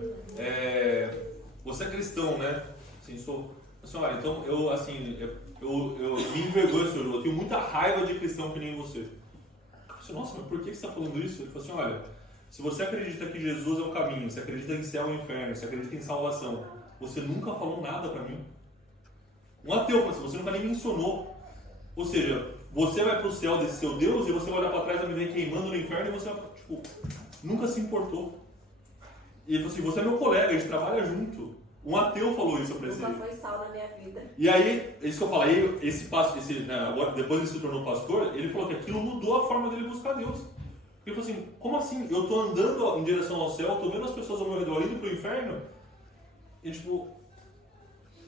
você é cristão, né? Assim, sou. Assim, olha, então eu me envergonho, senhor, eu tenho muita raiva de cristão que nem você. Eu falei assim, nossa, mas por que você está falando isso? Ele falou assim, olha, se você acredita que Jesus é o caminho, se acredita em céu e inferno, se acredita em salvação, você nunca falou nada para mim. Um ateu falou assim, você nunca nem mencionou. Ou seja, você vai para o céu desse seu Deus e você vai olhar para trás e vai me ver queimando no inferno e você vai, nunca se importou. E ele falou assim, você é meu colega, a gente trabalha junto. Um ateu falou isso para ele. Nunca foi sal na minha vida. E aí, isso que eu falo, agora, depois ele se tornou pastor, ele falou que aquilo mudou a forma dele buscar Deus. Ele falou assim, como assim? Eu estou andando em direção ao céu, estou vendo as pessoas ao meu redor indo para o inferno, e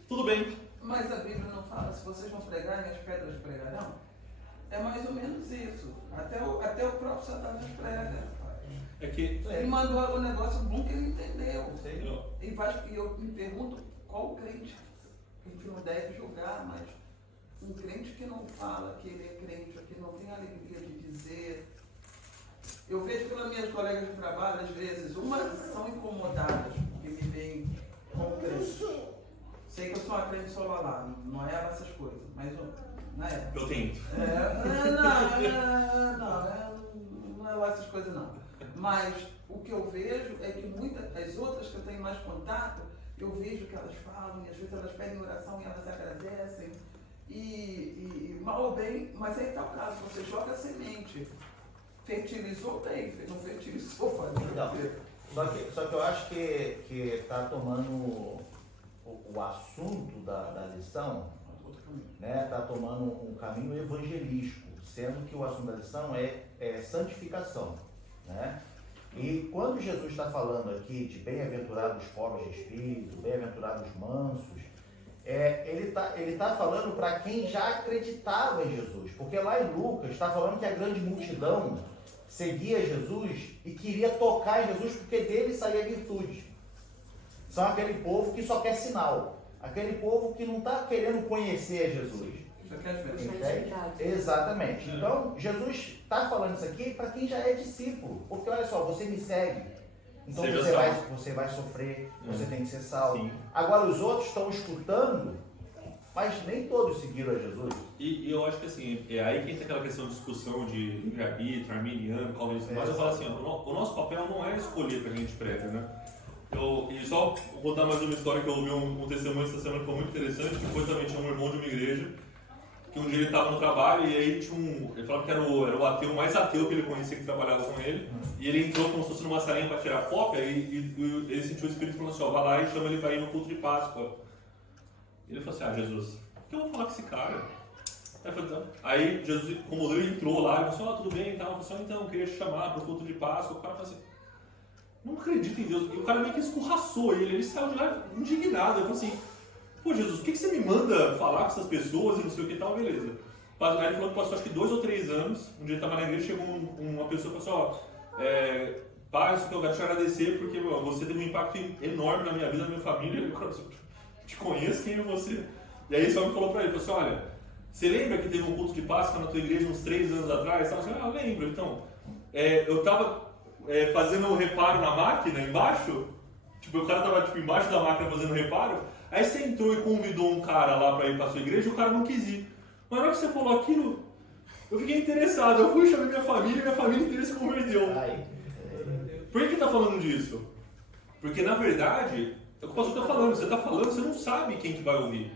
tudo bem. Mas a Bíblia não fala, se vocês vão pregar, as pedras pregarão? É mais ou menos isso. Até o próprio Satanás prega. É que... Ele mandou o negócio bom que ele entendeu. Não. E eu me pergunto qual crente, a gente não deve julgar, mas um crente que não fala que ele é crente, que não tem alegria de dizer. Eu vejo pelas minhas colegas de trabalho, às vezes, umas são incomodadas porque me veem como crente. Sei que eu sou uma crente solalá, não é essas coisas, mas na época. Eu tento. Não é lá essas coisas não. Mas o que eu vejo é que as outras que eu tenho mais contato eu vejo que elas falam, e às vezes elas pedem oração e elas agradecem, e mal ou bem, mas aí está o caso, você joga a semente, fertilizou bem, não fertilizou, faz Não. Só que eu acho que está tomando o assunto da lição, né, está tomando um caminho evangelístico, sendo que o assunto da lição é santificação, né? E quando Jesus está falando aqui de bem-aventurados os pobres de espírito, bem-aventurados os mansos, ele tá falando para quem já acreditava em Jesus, porque lá em Lucas está falando que a grande multidão seguia Jesus e queria tocar em Jesus porque dele saía virtude. São aquele povo que só quer sinal, aquele povo que não está querendo conhecer Jesus. Isso aqui é as Entende? Exatamente. Então, Jesus está falando isso aqui para quem já é discípulo. Porque olha só, você me segue. Então você vai sofrer, você tem que ser salvo. Sim. Agora os outros estão escutando, mas nem todos seguiram a Jesus. E eu acho que assim, é aí que entra aquela questão de discussão de livre-arbítrio, arminiano, calvinista. Mas eu falo assim, ó, o nosso papel não é escolher para a gente prega, né? E só vou contar mais uma história que eu ouvi um testemunho essa semana que foi muito interessante, que foi também tinha um irmão de uma igreja, que um dia ele estava no trabalho e aí ele falava que era o ateu mais ateu que ele conhecia, que trabalhava com ele, e ele entrou como se fosse numa salinha para tirar cópia e ele sentiu o Espírito falando assim, ó, vai lá e chama ele para ir no culto de Páscoa. E ele falou assim, Jesus, o que eu vou falar com esse cara? Aí Jesus, como ele entrou lá, ele falou assim, tudo bem e tal, então eu queria te chamar para o culto de Páscoa. O cara falou assim, não acredito em Deus. E o cara meio que escorraçou ele saiu de lá indignado. Ele falou assim, pô Jesus, por que você me manda falar com essas pessoas e não sei o que e tal, beleza. Aí ele falou que passou acho que 2 ou 3 anos, um dia ele estava na igreja, chegou uma pessoa e falou assim, pai, eu quero te agradecer porque você teve um impacto enorme na minha vida, na minha família, eu te conheço, quem é você? E aí esse homem falou para ele, falou assim, olha, você lembra que teve um culto de Páscoa na tua igreja uns 3 anos atrás? Eu falei assim, lembro, então, eu estava fazendo um reparo na máquina embaixo, tipo, o cara estava embaixo da máquina fazendo reparo, aí você entrou e convidou um cara lá para ir para sua igreja e o cara não quis ir. Mas na hora que você falou aquilo, eu fiquei interessado, eu fui chamar minha família inteira se converteu. Por que está falando disso? Porque na verdade, é o que o pastor está falando, você não sabe quem que vai ouvir.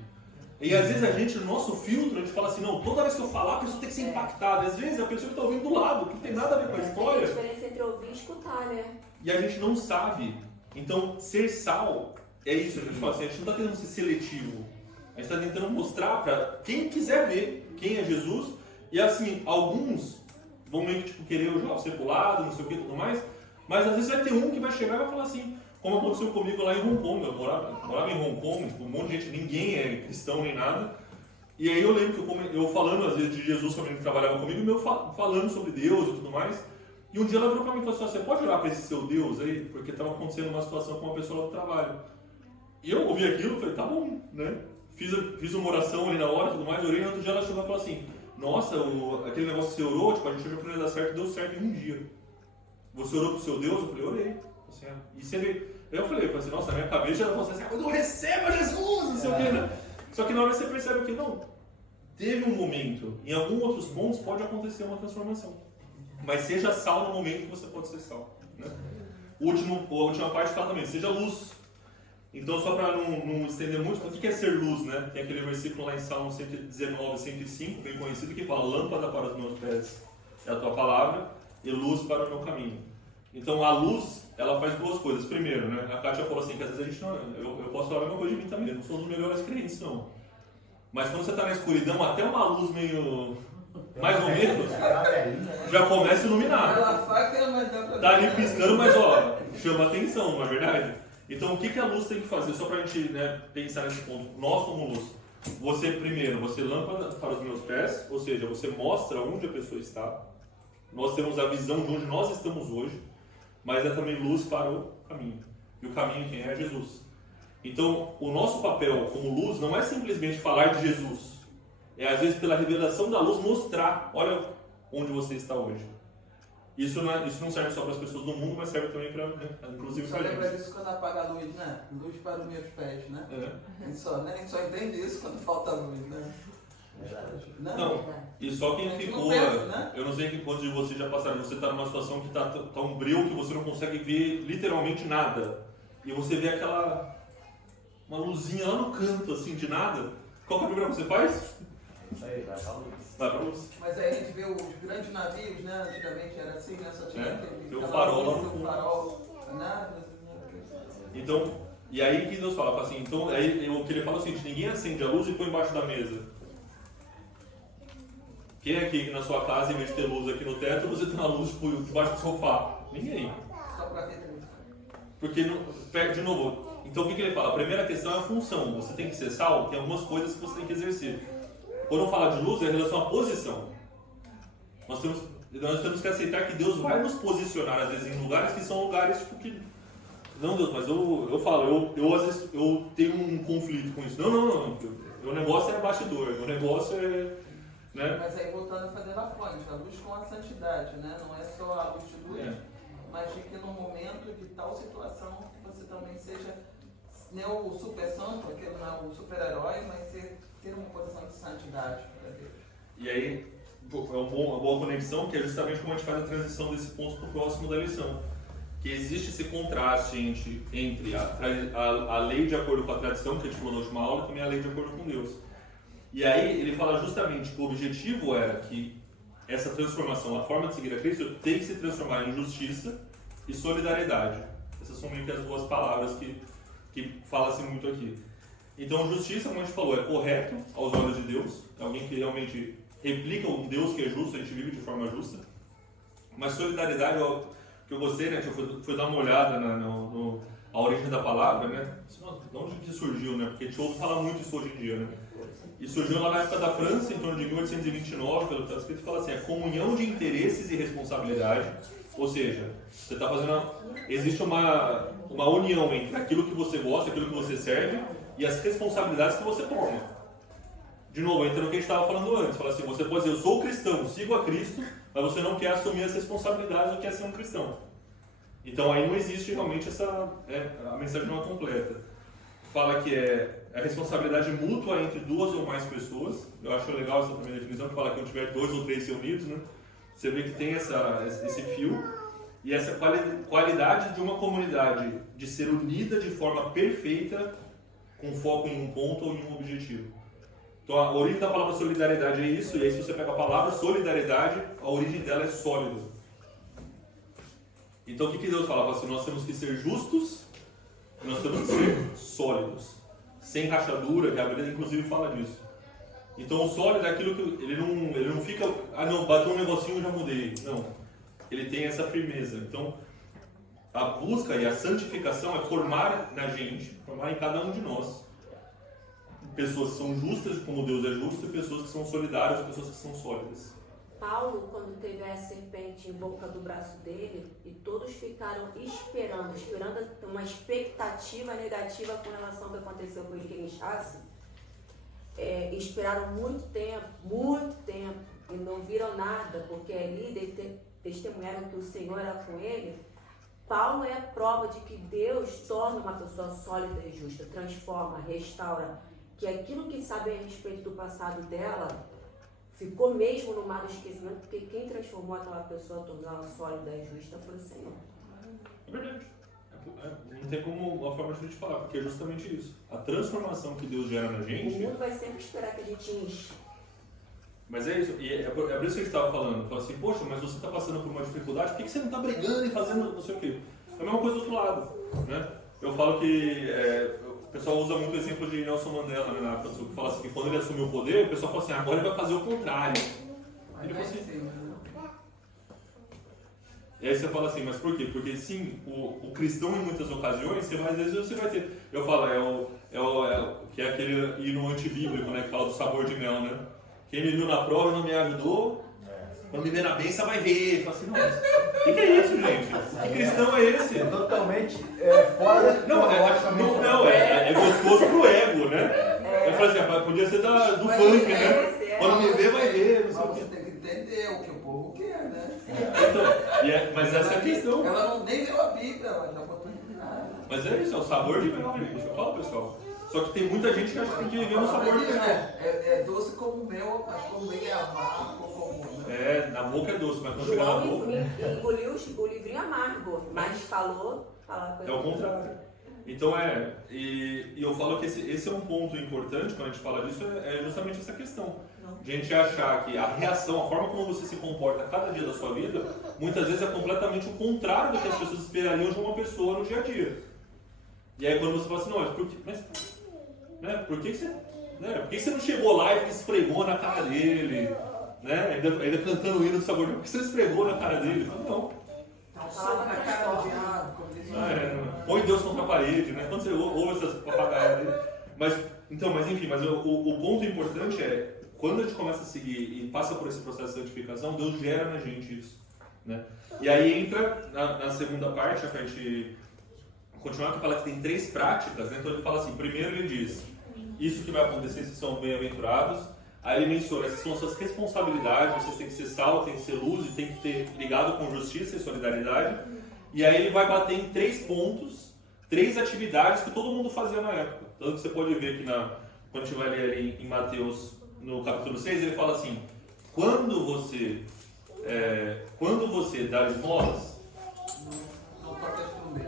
E às vezes a gente, no nosso filtro, a gente fala assim, não, toda vez que eu falar, a pessoa tem que ser impactada. Às vezes a pessoa que está ouvindo do lado, que não tem nada a ver com a história. Tem a diferença entre ouvir e escutar, né? E a gente não sabe. Então, ser sal é isso, a gente fala assim, a gente não está tentando ser seletivo. A gente está tentando mostrar para quem quiser ver quem é Jesus. E assim, alguns vão meio que querer ser pulado, não sei o que e tudo mais. Mas às vezes vai ter um que vai chegar e vai falar assim, como aconteceu comigo lá em Hong Kong. Eu morava em Hong Kong, um monte de gente, ninguém é cristão nem nada. E aí eu lembro que eu falando às vezes de Jesus com a menina que trabalhava comigo, eu falando sobre Deus e tudo mais. E um dia ela virou para mim e falou assim, você pode orar para esse seu Deus aí? Porque estava acontecendo uma situação com uma pessoa lá do trabalho. E eu ouvi aquilo e falei, tá bom, né? Fiz uma oração ali na hora e tudo mais, orei, e no outro dia ela chegou e falou assim, nossa, aquele negócio que você orou, tipo, a gente achou que não ia dar certo, deu certo em um dia. Você orou pro seu Deus? Eu falei, orei. Assim, e você veio. Eu falei assim, nossa, na minha cabeça ela falou assim, eu não receba Jesus, não sei o que, né? Só que na hora você percebe que não, teve um momento, em alguns outros pontos pode acontecer uma transformação. Mas seja sal no momento que você pode ser sal. Né? A última parte fala também, seja luz. Então, só para não estender muito, o que é ser luz, né? Tem aquele versículo lá em Salmo 119, 105, bem conhecido, que fala, lâmpada para os meus pés é a tua palavra e luz para o meu caminho. Então, a luz, ela faz 2 coisas. Primeiro, né? A Kátia falou assim, que às vezes a gente não... Eu posso falar a mesma coisa de mim também, eu não sou um dos melhores crentes, não. Mas quando você está na escuridão, até uma luz meio... mais ou menos, já começa a iluminar. Ela faca, mas dá pra... Tá ali piscando, mas ó, chama atenção, não é verdade? Então, o que a luz tem que fazer? Só para a gente pensar nesse ponto. Nós, como luz, você lâmpada para os meus pés, ou seja, você mostra onde a pessoa está. Nós temos a visão de onde nós estamos hoje, mas é também luz para o caminho. E o caminho quem é? Jesus. Então, o nosso papel como luz não é simplesmente falar de Jesus. É, às vezes, pela revelação da luz, mostrar, olha onde você está hoje. Isso não serve só para as pessoas do mundo, mas serve também para, inclusive para a gente. Só lembra disso quando apaga a luz, né? Luz para os meus pés, né? A gente só entende isso quando falta luz, né? Não, e só quem ficou, pensa, né? Eu não sei quantos de vocês já passaram, você está numa situação que está um breu que você não consegue ver literalmente nada. E você vê uma luzinha lá no canto, assim, de nada, qual que é a primeira coisa que você faz? Isso aí, vai pra luz. Vai pra luz. Mas aí a gente vê os grandes navios, né? Antigamente era assim, né? Só tinha Tem um aquela farol lá luz, no um fundo. farol, nada. Então, e aí que Deus fala assim, então aí o que ele fala é o seguinte, ninguém acende a luz e põe embaixo da mesa. Quem é aqui na sua casa, em vez de ter luz aqui no teto, você tem uma luz debaixo do sofá? Ninguém. Só pra ver tudo. Porque, de novo, então o que ele fala? A primeira questão é a função. Você tem que ser sal, tem algumas coisas que você tem que exercer. Quando eu falo de luz, é em relação à posição. Nós temos que aceitar que Deus vai nos posicionar, às vezes, em lugares que são lugares tipo que... Não, Deus, mas eu falo, às vezes eu tenho um conflito com isso. Não. Meu negócio é bastidor, meu negócio é... Né? Mas aí voltando a fazer a ponte, a luz com a santidade, né? Não é só a luz de luz, mas de que no momento de tal situação você também seja nem o super santo, aquele não é o super-herói, mas ter uma posição de santidade para Deus. E aí, é uma boa conexão, que é justamente como a gente faz a transição desse ponto para o próximo da lição. Que existe esse contraste entre a lei de acordo com a tradição, que a gente falou na última aula, e também a lei de acordo com Deus. E aí ele fala justamente que o objetivo era que essa transformação, a forma de seguir a Cristo, tem que se transformar em justiça e solidariedade. Essas são meio que as duas palavras que fala-se muito aqui. Então, justiça, como a gente falou, é correto aos olhos de Deus, é alguém que realmente replica um Deus que é justo, a gente vive de forma justa. Mas solidariedade, que eu gostei, né, que eu fui dar uma olhada a origem da palavra, né? De onde que surgiu, né? Porque a gente ouve falar muito isso hoje em dia, né? E surgiu lá na época da França, em torno de 1829, pelo que está escrito, fala assim, a comunhão de interesses e responsabilidade, ou seja, você está fazendo existe uma união entre aquilo que você gosta, aquilo que você serve e as responsabilidades que você toma. De novo, entra no que a gente estava falando antes, fala assim, você pode dizer, eu sou cristão, sigo a Cristo, mas você não quer assumir as responsabilidades do que é ser um cristão. Então aí não existe realmente a mensagem não é completa. Fala que é a responsabilidade mútua entre duas ou mais pessoas. Eu acho legal essa primeira definição, que fala que quando tiver 2 ou 3 reunidos, né? Você vê que tem esse fio e essa qualidade de uma comunidade de ser unida de forma perfeita, com foco em um ponto ou em um objetivo. Então a origem da palavra solidariedade é isso, e aí se você pega a palavra solidariedade, a origem dela é sólido. Então o que Deus fala? Fala assim, nós temos que ser justos, nós temos que ser sólidos, sem rachadura, que a Bíblia inclusive fala disso. Então o sólido é aquilo que ele não fica, bateu um negocinho e já mudei. Não, ele tem essa firmeza. Então a busca e a santificação é formar na gente, formar em cada um de nós, pessoas que são justas como Deus é justo e pessoas que são solidárias, pessoas que são sólidas. Paulo, quando teve a serpente em boca do braço dele, e todos ficaram esperando uma expectativa negativa com relação ao que aconteceu com ele, que ele inchasse, esperaram muito tempo, e não viram nada, porque ali testemunharam que o Senhor era com ele. Paulo é a prova de que Deus torna uma pessoa sólida e justa, transforma, restaura, que aquilo que sabe a respeito do passado dela ficou mesmo no mar do esquecimento, porque quem transformou aquela pessoa, torná-la sólida e justa, foi o Senhor. É verdade. Não tem como uma forma de a gente falar, porque é justamente isso. A transformação que Deus gera na gente... O mundo vai sempre esperar que a gente enche. Mas é isso, e é por isso que a gente estava falando. Fala assim, poxa, mas você está passando por uma dificuldade, por que você não está brigando e fazendo não sei o quê? É a mesma coisa do outro lado, né? Eu falo que... o pessoal usa muito o exemplo de Nelson Mandela, né, na época, que fala assim, que quando ele assumiu o poder, o pessoal fala assim, agora ele vai fazer o contrário. Ele fala assim, e aí você fala assim, mas por quê? Porque sim, o cristão em muitas ocasiões, às vezes você vai ter, eu falo, que é aquele hino antibíblico, né, que fala do sabor de mel, né? Quem me viu na prova e não me ajudou, quando me ver na bênção vai ver. Fala assim, não, o que é isso, gente? Que cristão é esse? É totalmente fora Não, é gostoso pro ego, né? Eu falei assim, podia ser do funk, né? Quando me ver, vai ver. Não sei o Você quê. tem que entender o que o povo quer, né? Então, mas essa é a questão. Ela não nem leu a Bíblia, ela já botou em nada. Mas é isso, é o sabor de mel, gente. Eu falo, pessoal. Só que tem muita gente que acha que tem que viver no sabor de mel. É doce como mel, mas como meio é amargo como... Né? Na boca é doce, mas quando chegar na boca... Engoliu o livrinho amargo, mas falava com ele. É o contrário. Então e eu falo que esse é um ponto importante quando a gente fala disso, é justamente essa questão. De a gente achar que a reação, a forma como você se comporta cada dia da sua vida, muitas vezes é completamente o contrário do que as pessoas esperariam de uma pessoa no dia a dia. E aí quando você fala assim, não, por que você não chegou lá e esfregou na cara dele? Né? Ainda cantando o hino do sabor, por que você esfregou na cara dele? Eu falo, não. Dá um soco na cara do diabo, como diz o Põe Deus contra a parede, né? Quando você ouve essas papagaias dele. Mas o ponto importante é, quando a gente começa a seguir e passa por esse processo de santificação, Deus gera na gente isso. Né? E aí entra na segunda parte, a gente continuar que fala que tem 3 práticas, né? Então ele fala assim, primeiro ele diz, isso que vai acontecer, vocês são bem-aventurados. Aí ele menciona, essas são as suas responsabilidades, vocês têm que ser sal, têm que ser luz e têm que ter ligado com justiça e solidariedade. E aí ele vai bater em 3 pontos, 3 atividades que todo mundo fazia na época. Tanto que você pode ver que quando a gente vai ler ali em Mateus, no capítulo 6, ele fala assim, quando você dá esmolas,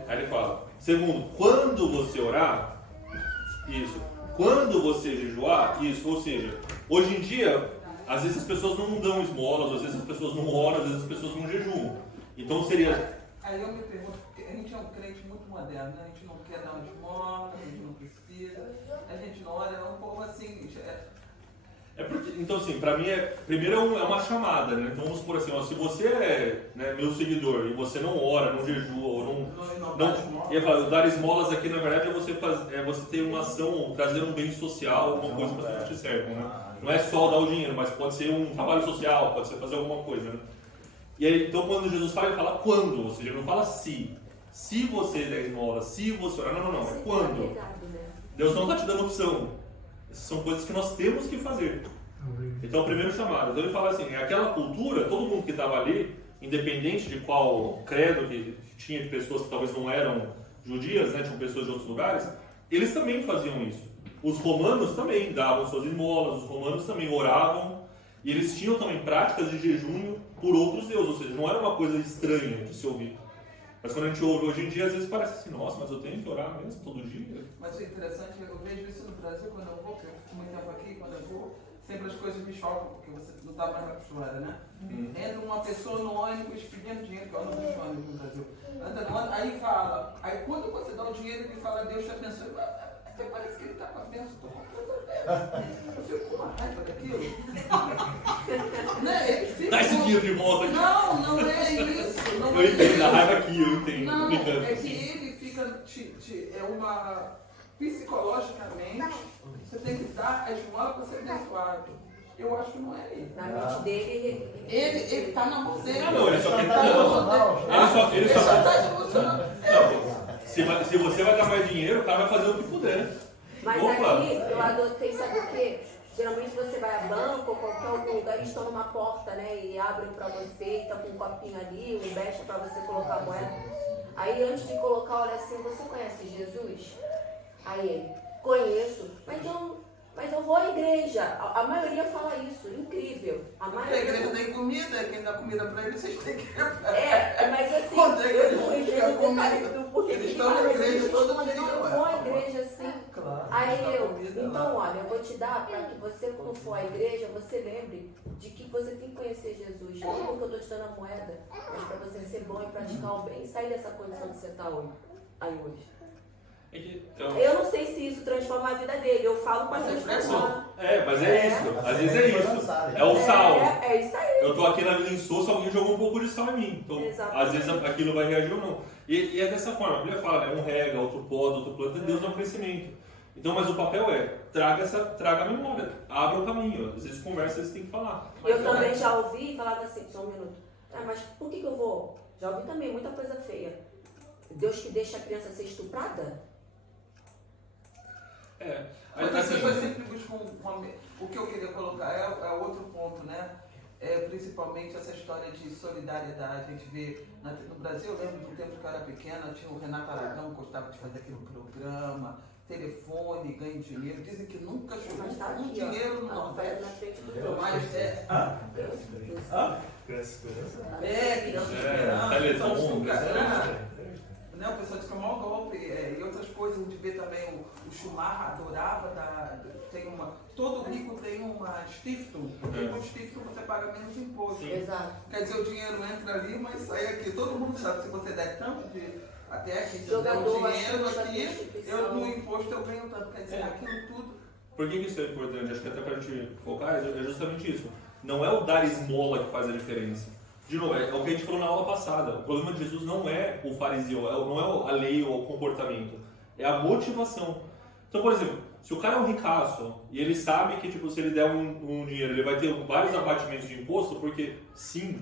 aí ele fala, segundo, quando você orar, isso, quando você jejuar, isso, ou seja, hoje em dia, às vezes as pessoas não dão esmolas, às vezes as pessoas não oram, às vezes as pessoas não jejuam. Então seria... Aí eu me pergunto, porque a gente é um crente muito moderno, né? A gente não quer dar uma esmola, a gente não precisa, a gente não ora, é um povo assim... porque, então assim, pra mim, primeiro é uma chamada, né? Então vamos supor assim, ó, se você é, né, meu seguidor e você não ora, não jejua, ou dar esmolas aqui, na verdade, é você ter uma ação, trazer um bem social, alguma coisa para as pessoas que te cercam, né? Não é só dar o dinheiro, mas pode ser um trabalho social, pode ser fazer alguma coisa, né? E aí, então quando Jesus fala, ele fala quando, ou seja, ele não fala se. Se você der esmola, se você orar, não, é quando. Deus não está te dando opção. Essas são coisas que nós temos que fazer. Então, o primeiro chamado. Então, ele fala assim, aquela cultura, todo mundo que estava ali, independente de qual credo que tinha de pessoas que talvez não eram judias, né, tinham pessoas de outros lugares, eles também faziam isso. Os romanos também davam suas esmolas, os romanos também oravam, e eles tinham também práticas de jejum por outros deuses, ou seja, não era uma coisa estranha de se ouvir. Mas quando a gente ouve hoje em dia, às vezes parece assim, nossa, mas eu tenho que orar mesmo todo dia. Mas é interessante, eu vejo isso no Brasil quando eu vou, porque eu fico muito tempo aqui, quando eu vou, sempre as coisas me chocam, porque você não está mais acostumada, né? Entra uma pessoa no ônibus pedindo dinheiro, que eu ando muito ônibus no Brasil. Anda no ônibus, aí fala, aí quando você dá o dinheiro, ele fala, Deus te abençoe. Até parece que ele está com a bênção, estou comprando a bênção. Eu fico com uma raiva daquilo. Né? Ele fica Dá esse dinheiro de volta aqui. Não é isso. Eu entendo, a raiva aqui, eu entendo. Não, é que ele fica, psicologicamente, você tem que dar a esmola para ser abençoado. Eu acho que não é ele. Na mente dele, Ele tá na mão dele. Não, ele só quer Ele só tá emocionado. Se você vai dar mais dinheiro, o cara vai fazer o que puder. Mas Opa. aqui eu adotei, sabe o quê? Geralmente você vai a banco ou qualquer outro lugar, eles estão numa porta, né? E abrem pra você, e tá com um copinho ali, um becha pra você colocar a moeda. Aí antes de colocar, olha assim, você conhece Jesus? Aí ele, conheço, mas eu vou à igreja. A maioria fala isso, incrível. A Porque a igreja tem comida, quem dá comida pra eles, vocês têm que... Mas assim, Quando a igreja eu fica comida, porque eles estão na igreja todo dia, eu vou à igreja assim. Claro, Aí eu, comida então lá. olha, eu vou te dar para que você, quando for à igreja, você lembre de que você tem que conhecer Jesus. Não porque eu estou te dando a moeda, mas para você ser bom e praticar o bem e sair dessa condição que você está aí hoje. Então, Eu não sei se isso transforma a vida dele, eu falo com Mas essa é expressão. mas é isso. Às vezes é isso. É o sal. É isso aí. Eu tô aqui na vida insossa, alguém jogou um pouco de sal em mim. Então, Exatamente. às vezes aquilo vai reagir ou não. E é dessa forma. A Bíblia fala, né? Um rega, outro poda, outro planta, Deus dá um crescimento. Então, mas o papel traga a memória, abra o caminho. Às vezes conversa, eles têm que falar. Eu também já ouvi e falava assim, só um minuto. Mas por que eu vou? Já ouvi também muita coisa feia. Deus que deixa a criança ser estuprada? Mas as pessoas sempre buscam o que eu queria colocar é outro ponto, né? Principalmente essa história de solidariedade. A gente vê no Brasil, eu lembro do tempo que eu era pequena, tinha o Renato Aragão, que gostava de fazer aquele programa, telefone, ganho dinheiro. Dizem que nunca chegou um dinheiro no Nordeste. Mas criança esperança. né? O pessoal diz que é o maior golpe. E outras coisas, a gente vê também o Schumacher adorava, todo rico tem uma Stiftung, porque com Stiftung você paga menos imposto. Exato. Quer dizer, o dinheiro entra ali, mas sai aqui. Todo mundo sabe, se você der tanto até aqui, se Jogador, der o dinheiro aqui, instituição. no imposto eu ganho tanto. Quer dizer, aquilo tudo. Por que isso é importante? Acho que até para a gente focar é justamente isso. Não é o dar esmola que faz a diferença. De novo, é o que a gente falou na aula passada. O problema de Jesus não é o fariseu, não é a lei ou o comportamento. É a motivação. Então, por exemplo, se o cara é um ricaço e ele sabe que tipo, se ele der um dinheiro, ele vai ter vários abatimentos de imposto, porque sim.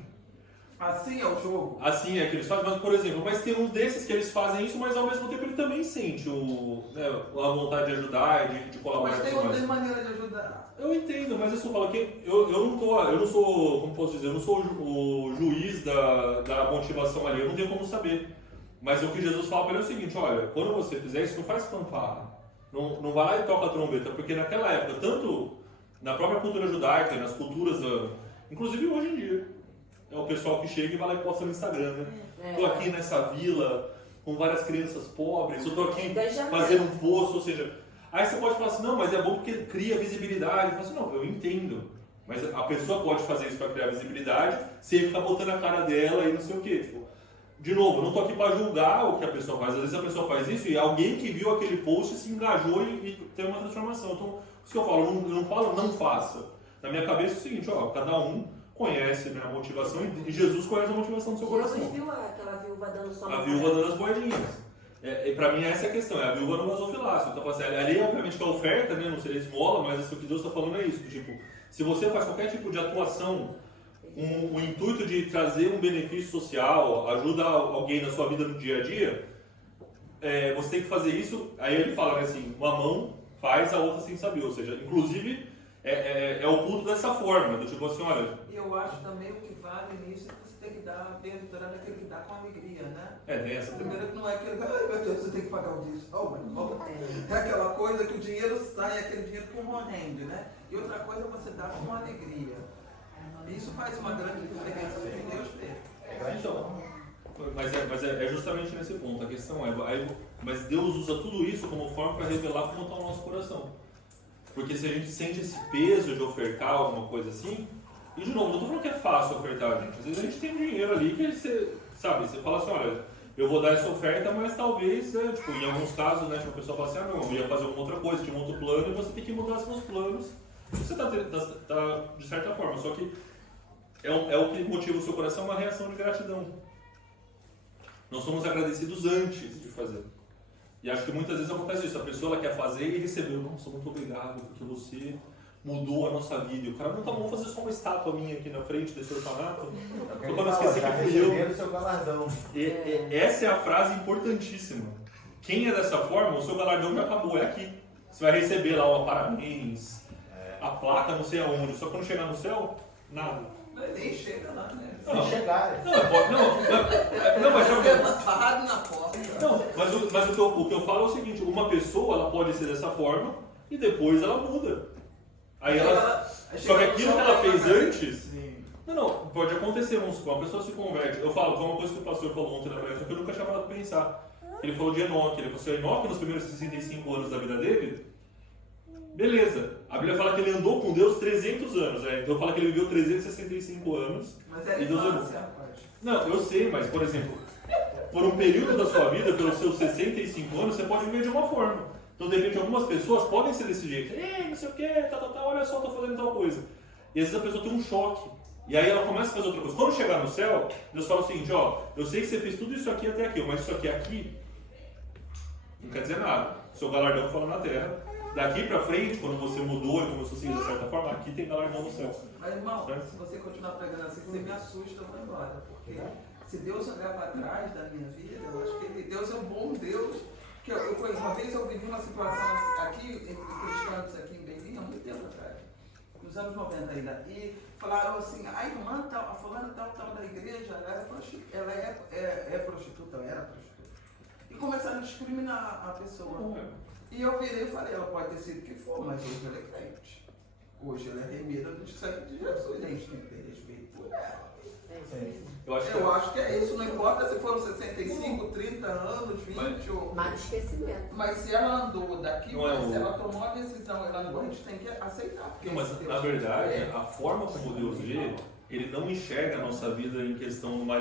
Assim é o jogo. Assim é que eles fazem, mas por exemplo, mas tem uns desses que eles fazem isso, mas ao mesmo tempo ele também sente a vontade de ajudar e de colaborar. Mas tem outras maneiras de ajudar. Eu entendo, mas eu só falo que eu não sou, como posso dizer, eu não sou o juiz da motivação ali, eu não tenho como saber. Mas o que Jesus fala para ele é o seguinte, olha, quando você fizer isso, não faz fanfarra. Não vai lá e toca a trombeta, porque naquela época, tanto na própria cultura judaica, nas culturas, inclusive hoje em dia, é o pessoal que chega e vai lá e posta no Instagram, né? Tô aqui nessa vila com várias crianças pobres, eu tô aqui fazendo um poço, ou seja, aí você pode falar assim, não, mas é bom porque cria visibilidade. Eu falo assim, não, eu entendo, mas a pessoa pode fazer isso para criar visibilidade sem ficar botando a cara dela e não sei o quê, tipo, de novo, eu não tô aqui para julgar o que a pessoa faz, às vezes a pessoa faz isso e alguém que viu aquele post se engajou e teve uma transformação. Então, isso que eu falo, eu não falo não faça. Na minha cabeça é o seguinte, ó, cada um conhece, né, a motivação e Jesus conhece a motivação do seu coração. Jesus viu aquela viúva dando só A viúva dando as moedinhas. E pra mim essa é a questão, a viúva não gasofilasse. Então, assim, ali obviamente que a oferta, né, não seria esmola, mas o que Deus está falando é isso. Tipo, se você faz qualquer tipo de atuação com o intuito de trazer um benefício social, ajuda alguém na sua vida no dia a dia, você tem que fazer isso. Aí ele fala, né, assim, uma mão faz, a outra sem saber. Ou seja, inclusive é o culto dessa forma, do tipo assim, olha... E eu acho também o que vale nisso é que você tem que dar, bem-aventurado aquele que dá com alegria, né? Tem essa Primeiro que não é aquele, ai meu Deus, você tem que pagar o dízimo. É aquela coisa que o dinheiro sai, aquele dinheiro que não rende, né? E outra coisa é você dar com alegria. Isso faz uma grande diferença que Deus fez. Então, mas é justamente nesse ponto, a questão mas Deus usa tudo isso como forma para revelar como está o nosso coração. Porque se a gente sente esse peso de ofertar alguma coisa assim, e de novo, não estou falando que é fácil ofertar, gente. Às vezes a gente tem um dinheiro ali que você fala assim, olha, eu vou dar essa oferta, mas talvez, tipo, em alguns casos, né, tipo, a pessoa fala assim, não, eu ia fazer alguma outra coisa, tinha um outro plano, e você tem que mudar seus planos. Você está de certa forma, só que é o que motiva o seu coração, uma reação de gratidão. Nós somos agradecidos antes de fazer. E acho que muitas vezes acontece isso, a pessoa ela quer fazer e recebeu, nossa, muito obrigado, porque você mudou a nossa vida. E o cara, não tá bom fazer só uma estátua minha aqui na frente desse orfanato, só para não esquecer que fui eu. O seu galardão. Essa é a frase importantíssima. Quem é dessa forma, o seu galardão já acabou, é aqui. Você vai receber lá uma parabéns, a placa não sei aonde, só quando chegar no céu, nada. Nem chega lá, né? Se chegar. Mas parado na porta. Não, mas o que eu falo é o seguinte, uma pessoa ela pode ser dessa forma e depois ela muda. Aí só que aquilo que ela fez antes, não, pode acontecer, vamos supor, uma pessoa se converte. Eu falo, foi uma coisa que o pastor falou ontem na palestra que eu nunca tinha parado pra pensar. Ele falou de Enoque, ele falou assim, Enoque nos primeiros 65 anos da vida dele, beleza. A Bíblia fala que ele andou com Deus 300 anos, né? Então fala que ele viveu 365 anos. Mas é infância, rapaz. Não, eu sei, mas por exemplo, por um período da sua vida, pelos seus 65 anos, você pode viver de uma forma. Então, de repente, algumas pessoas podem ser desse jeito. Não sei o que, olha só, estou fazendo tal coisa. E às vezes a pessoa tem um choque. E aí ela começa a fazer outra coisa. Quando chegar no céu, Deus fala o seguinte, ó, eu sei que você fez tudo isso aqui até aqui, mas isso aqui não quer dizer nada. O seu galardão fala na terra. Daqui pra frente, quando você mudou e começou a seguir de certa forma, aqui tem galardão no céu. Mas irmão, se você continuar pregando assim, você me assusta, eu vou embora. Porque se Deus olhar para trás da minha vida, eu acho que Deus é um bom Deus. Que uma vez eu vivi uma situação aqui, entre cristãos aqui em Belém, há muito tempo atrás, nos anos 90 ainda, e falaram assim, a irmã tal, a fulana tal da igreja, ela é prostituta, ela era prostituta. E começaram a discriminar a pessoa. E eu virei e falei, ela pode ter sido o que for, mas hoje ela é crente. Hoje ela é remida do sangue de Jesus, a gente tem que ter respeito por ela. Eu acho que é isso, não importa se foram 65, 30 anos, 20 ou... Mas esquecimento. Mas se ela andou daqui, Não é se o- ela tomou a decisão, ela andou, a gente tem que aceitar. Porque Não, mas esse na Deus verdade, é- a forma como Deus vê, ele não enxerga a nossa vida em questão numa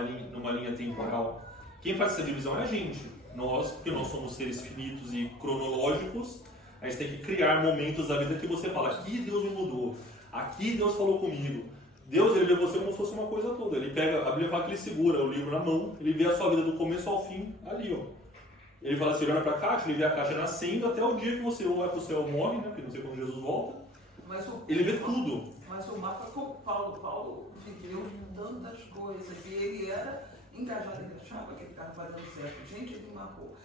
linha temporal. Quem faz essa divisão é a gente. Nós, porque nós somos seres finitos e cronológicos, a gente tem que criar momentos da vida que você fala, aqui Deus me mudou, aqui Deus falou comigo. Deus, ele vê você como se fosse uma coisa toda. Ele pega, a Bíblia fala que ele segura o livro na mão, ele vê a sua vida do começo ao fim ali, ó. Ele fala assim, olha para a caixa, ele vê a caixa nascendo até o dia que você ou vai para o céu ou morre, né? Porque não sei quando Jesus volta. Mas Ele vê tudo. Mas o mapa com Paulo viveu tantas coisas e ele era engajado, ele achava que ele estava fazendo certo. Gente, ele matou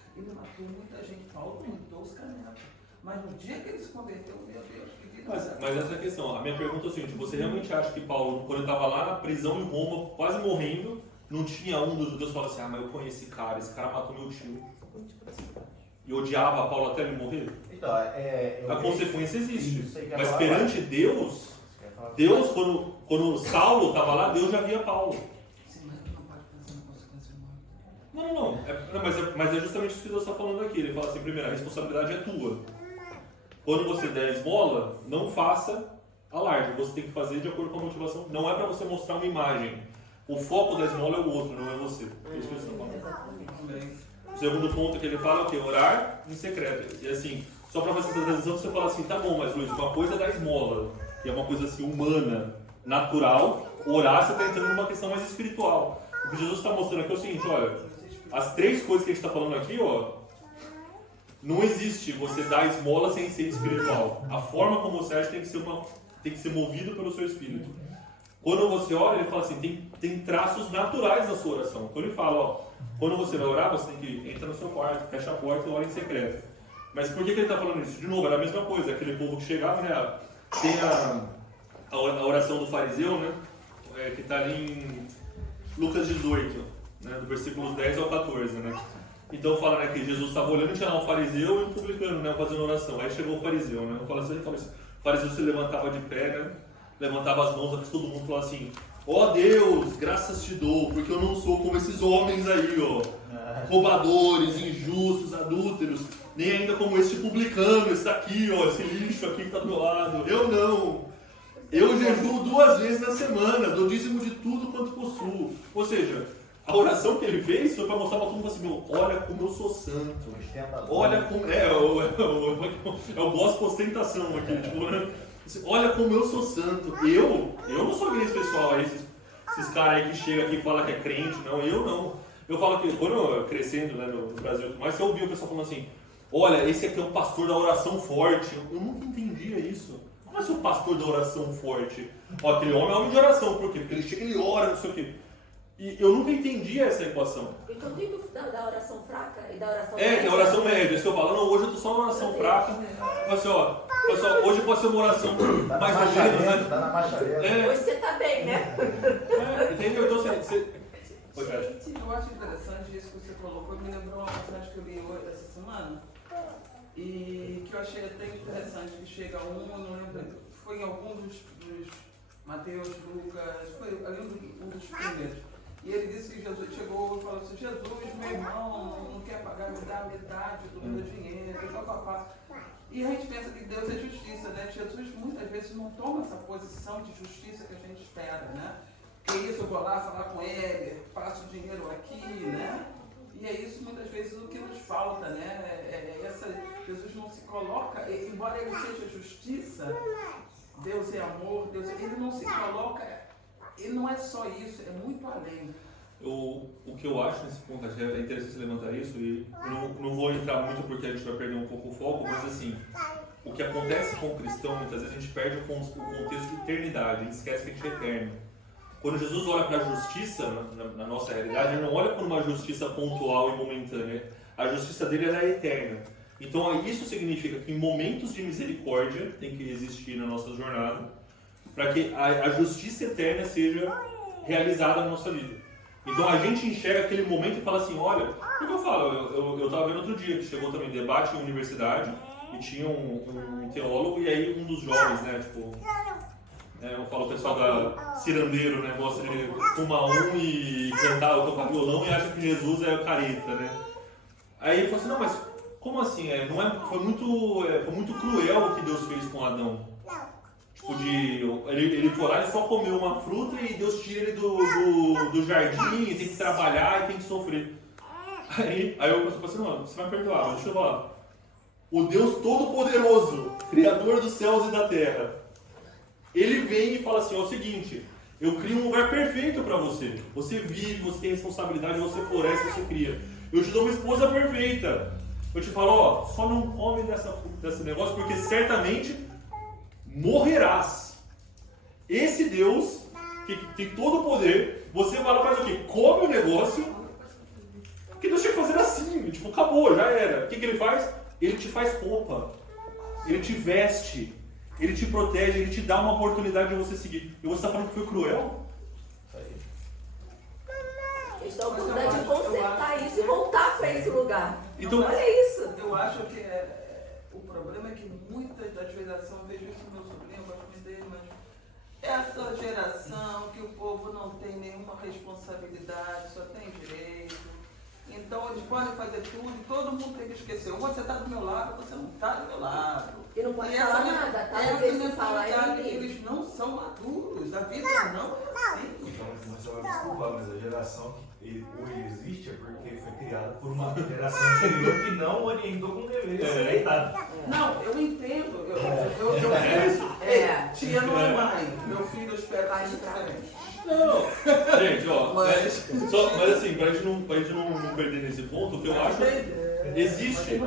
muita gente. Paulo pintou os canetas. Mas no dia que ele se converteu, meu Deus, que vida. Mas essa é a questão. A minha pergunta é o seguinte: você realmente acha que Paulo, quando ele estava lá na prisão em Roma, quase morrendo, não tinha um dos judeus que falava assim, ah, mas eu conheci esse cara matou meu tio. E odiava Paulo até ele morrer? Então, A consequência existe. Isso aí que eu ia Mas falar perante Deus, quando Saulo estava lá, Deus já via Paulo. Sim, mas tu não pode pensar na consequência humana. Não. Mas é justamente isso que Deus está falando aqui. Ele fala assim, primeiro, a responsabilidade é tua. Quando você der esmola, não faça alarde. Você tem que fazer de acordo com a motivação. Não é para você mostrar uma imagem. O foco da esmola é o outro, não é você. É isso que ele está falando. Também. O segundo ponto que ele fala é o quê? Orar em secreto. E assim, só para fazer essa transição, você fala assim, tá bom, mas Luiz, uma coisa é da esmola, que é uma coisa assim humana, natural. Orar, você está entrando numa questão mais espiritual. O que Jesus está mostrando aqui é o seguinte, olha, as três coisas que a gente está falando aqui, ó, não existe você dar esmola sem ser espiritual. A forma como você age tem que ser movido pelo seu espírito. Quando você ora, ele fala assim, tem traços naturais da sua oração. Quando ele fala, ó, quando você vai orar, você tem que entrar no seu quarto, fecha a porta e ora em secreto. Mas por que ele está falando isso? De novo, era a mesma coisa. Aquele povo que chegava, né, tem a oração do fariseu, né, que está ali em Lucas 18, né, do versículos 10 ao 14, né. Então fala, né, que Jesus estava olhando e tinha lá um fariseu e um publicano, né, fazendo oração. Aí chegou o fariseu, né, o fariseu se levantava de pé, né, levantava as mãos, todo mundo falava assim, ó Deus, graças te dou, porque eu não sou como esses homens aí, ó, roubadores, injustos, adúlteros, nem ainda como esse publicano, esse daqui, ó, esse lixo aqui que tá do meu lado. Eu não. Eu jejuo 2 vezes na semana, dou dízimo de tudo quanto possuo. Ou seja, a oração que ele fez foi para mostrar para todo mundo assim, meu, olha como eu sou santo. Olha como... É o gospel ostentação aqui, tipo, né? Olha como eu sou santo. Eu não sou aquele pessoal aí, esses caras aí que chegam aqui e falam que é crente, não, eu não. Eu falo que quando eu crescendo, né, no Brasil, mas eu ouvi o pessoal falando assim, olha, esse aqui é o pastor da oração forte. Eu nunca entendia isso. Como é ser o pastor da oração forte? Ó, aquele homem é homem de oração, por quê? Porque ele chega e ele ora, não sei o quê. E eu nunca entendi essa equação. Então tem da oração fraca e da oração média. Que é a oração média. Isso que eu falo, não, hoje eu tô só na oração fraca. Mas assim, ó, pessoal, hoje pode ser uma oração mais ou menos, né? Tá na marcha lenta. Hoje você tá bem, né? Entendeu? Então você... Oi, cara. Eu acho interessante isso que você colocou, me lembrou uma passagem que eu li hoje, essa semana, e que eu achei até interessante, que chega eu não lembro, foi em algum dos Mateus, Lucas, foi ali um dos primeiros. E ele disse que Jesus chegou e falou assim, Jesus, meu irmão, não quer pagar, me dá metade do meu dinheiro, papapá. E a gente pensa que Deus é justiça, né? Jesus muitas vezes não toma essa posição de justiça que a gente espera, né? Que isso, eu vou lá falar com ele, passo o dinheiro aqui, né? E é isso muitas vezes o que nos falta, né? Jesus não se coloca, embora ele seja justiça, Deus é amor, ele não se coloca... Ele não é só isso, é muito além. O que eu acho nesse ponto, acho que é interessante você levantar isso, e eu não vou entrar muito porque a gente vai perder um pouco o foco, mas assim, o que acontece com o cristão, muitas vezes a gente perde o contexto de eternidade, a gente esquece que a gente é eterno. Quando Jesus olha para a justiça, na nossa realidade, ele não olha para uma justiça pontual e momentânea, a justiça dele é eterna. Então isso significa que em momentos de misericórdia tem que existir na nossa jornada, para que a justiça eterna seja realizada na nossa vida. Então a gente enxerga aquele momento e fala assim, olha, o que eu falo, eu estava vendo outro dia que chegou também debate em universidade e tinha um teólogo e aí um dos jovens, né, tipo, Eu falo o pessoal da cirandeiro, né? Gosta de fumar um e cantar, tocar violão e acha que Jesus é careta, né? Aí ele falou assim, não, mas como assim? Foi muito cruel o que Deus fez com Adão. Tipo, ele foi lá e só comeu uma fruta e Deus tira ele do jardim e tem que trabalhar e tem que sofrer. Aí eu falei assim, não, você vai perdoar, mas deixa eu falar. O Deus Todo-Poderoso, Criador dos céus e da terra, ele vem e fala assim, ó, é o seguinte, eu crio um lugar perfeito para você. Você vive, você tem responsabilidade, você floresce, você cria. Eu te dou uma esposa perfeita. Eu te falo, ó, só não come desse negócio porque certamente morrerás. Esse Deus, que tem todo o poder, você vai lá e faz o quê? Come o negócio, porque Deus tinha que fazer assim, tipo, acabou, já era. O que ele faz? Ele te faz roupa, ele te veste, ele te protege, ele te dá uma oportunidade de você seguir. E você está falando que foi cruel? Eles dão a oportunidade de consertar isso e voltar para esse lugar. Então, olha isso. Eu acho que o problema é que muitas das gerações, eu vejo isso no meu sobrinho, eu gosto muito dele, mas essa geração que o povo não tem nenhuma responsabilidade, só tem direito. Então eles podem fazer tudo e todo mundo tem que esquecer. Ou você está do meu lado ou você não está do meu lado. E não pode E falar essa nada, tá? essa Porque se falar mentalidade que é eles não são maduros. A vida não é assim. Então, você vai desculpar, mas a geração que hoje existe é porque foi criada por uma geração anterior que não orientou como deveria ser errado. Não, eu entendo. Tia não é mãe. Meu filho eu espero que seja diferente. não. Gente, ó, Mas- mas assim, pra gente não perder nesse ponto, o que eu acho, existe.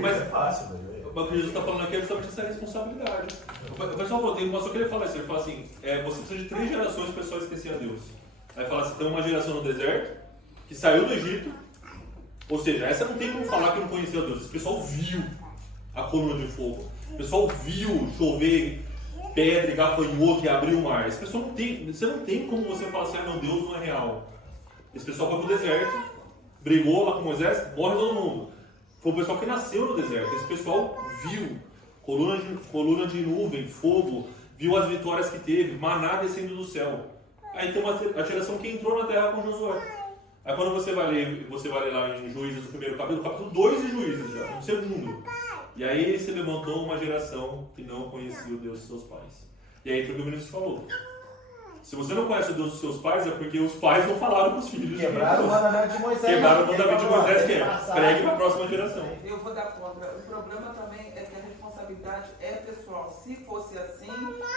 Mas É fácil, velho. o que Jesus está falando aqui é justamente essa responsabilidade. O pessoal falou, tem um pastor que ele fala isso, ele fala assim, você precisa de 3 gerações para o pessoal esquecer a Deus. Aí fala assim, tem uma geração no deserto, que saiu do Egito, ou seja, essa não tem como falar que não conheceu a Deus, esse pessoal viu a coluna de fogo, o pessoal viu chover pedra e gafanhoto e abrir o mar. Esse pessoal você não tem como você falar assim, meu Deus não é real. Esse pessoal foi pro deserto, brigou lá com Moisés, morre todo mundo. Foi o pessoal que nasceu no deserto. Esse pessoal viu coluna de nuvem, fogo, viu as vitórias que teve, maná descendo do céu. Aí tem a geração que entrou na terra com Josué. Aí quando você vai ler lá em Juízes, o primeiro capítulo 2 de Juízes já, no segundo. E aí se levantou uma geração que não conhecia o Deus dos seus pais. E aí entra o que o ministro falou. Se você não conhece o Deus dos seus pais, é porque os pais não falaram para os filhos. Quebraram o mandamento de Moisés. Quebraram o mandamento de Moisés, que é Passado. pregue para a próxima geração. Eu vou dar contra. O problema também é que a responsabilidade é pessoal. Se fosse assim,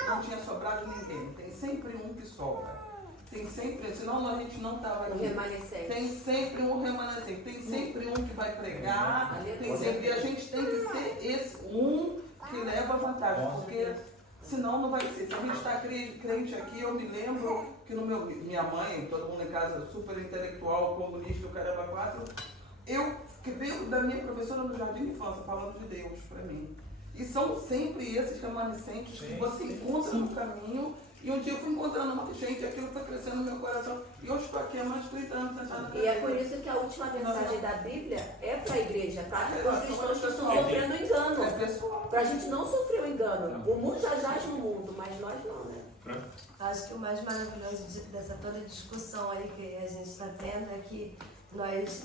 não tinha sobrado ninguém. Tem sempre um que sobra. Tem sempre, senão a gente não estava O aqui. remanescente. Tem sempre um remanescente, tem sempre um que vai pregar, tem sempre, e a gente tem que ser esse um que leva vantagem, porque senão não vai ser. Se a gente está crente aqui, eu me lembro que minha mãe, todo mundo em casa super intelectual, comunista, o caramba 4, eu veio da minha professora no jardim de infância falando de Deus para mim. E são sempre esses remanescentes que você encontra no caminho. E um dia eu fui encontrando uma gente, aquilo foi crescendo no meu coração. E eu estou aqui há mais de 30 anos sentada. E é por isso que a última mensagem da Bíblia é para a igreja, tá? Para os cristãos que estão sofrendo engano. É pessoal. Para a gente não sofrer o engano. O mundo já jaz no mundo, mas nós não, né? Acho que o mais maravilhoso dessa toda discussão aí que a gente está tendo é que nós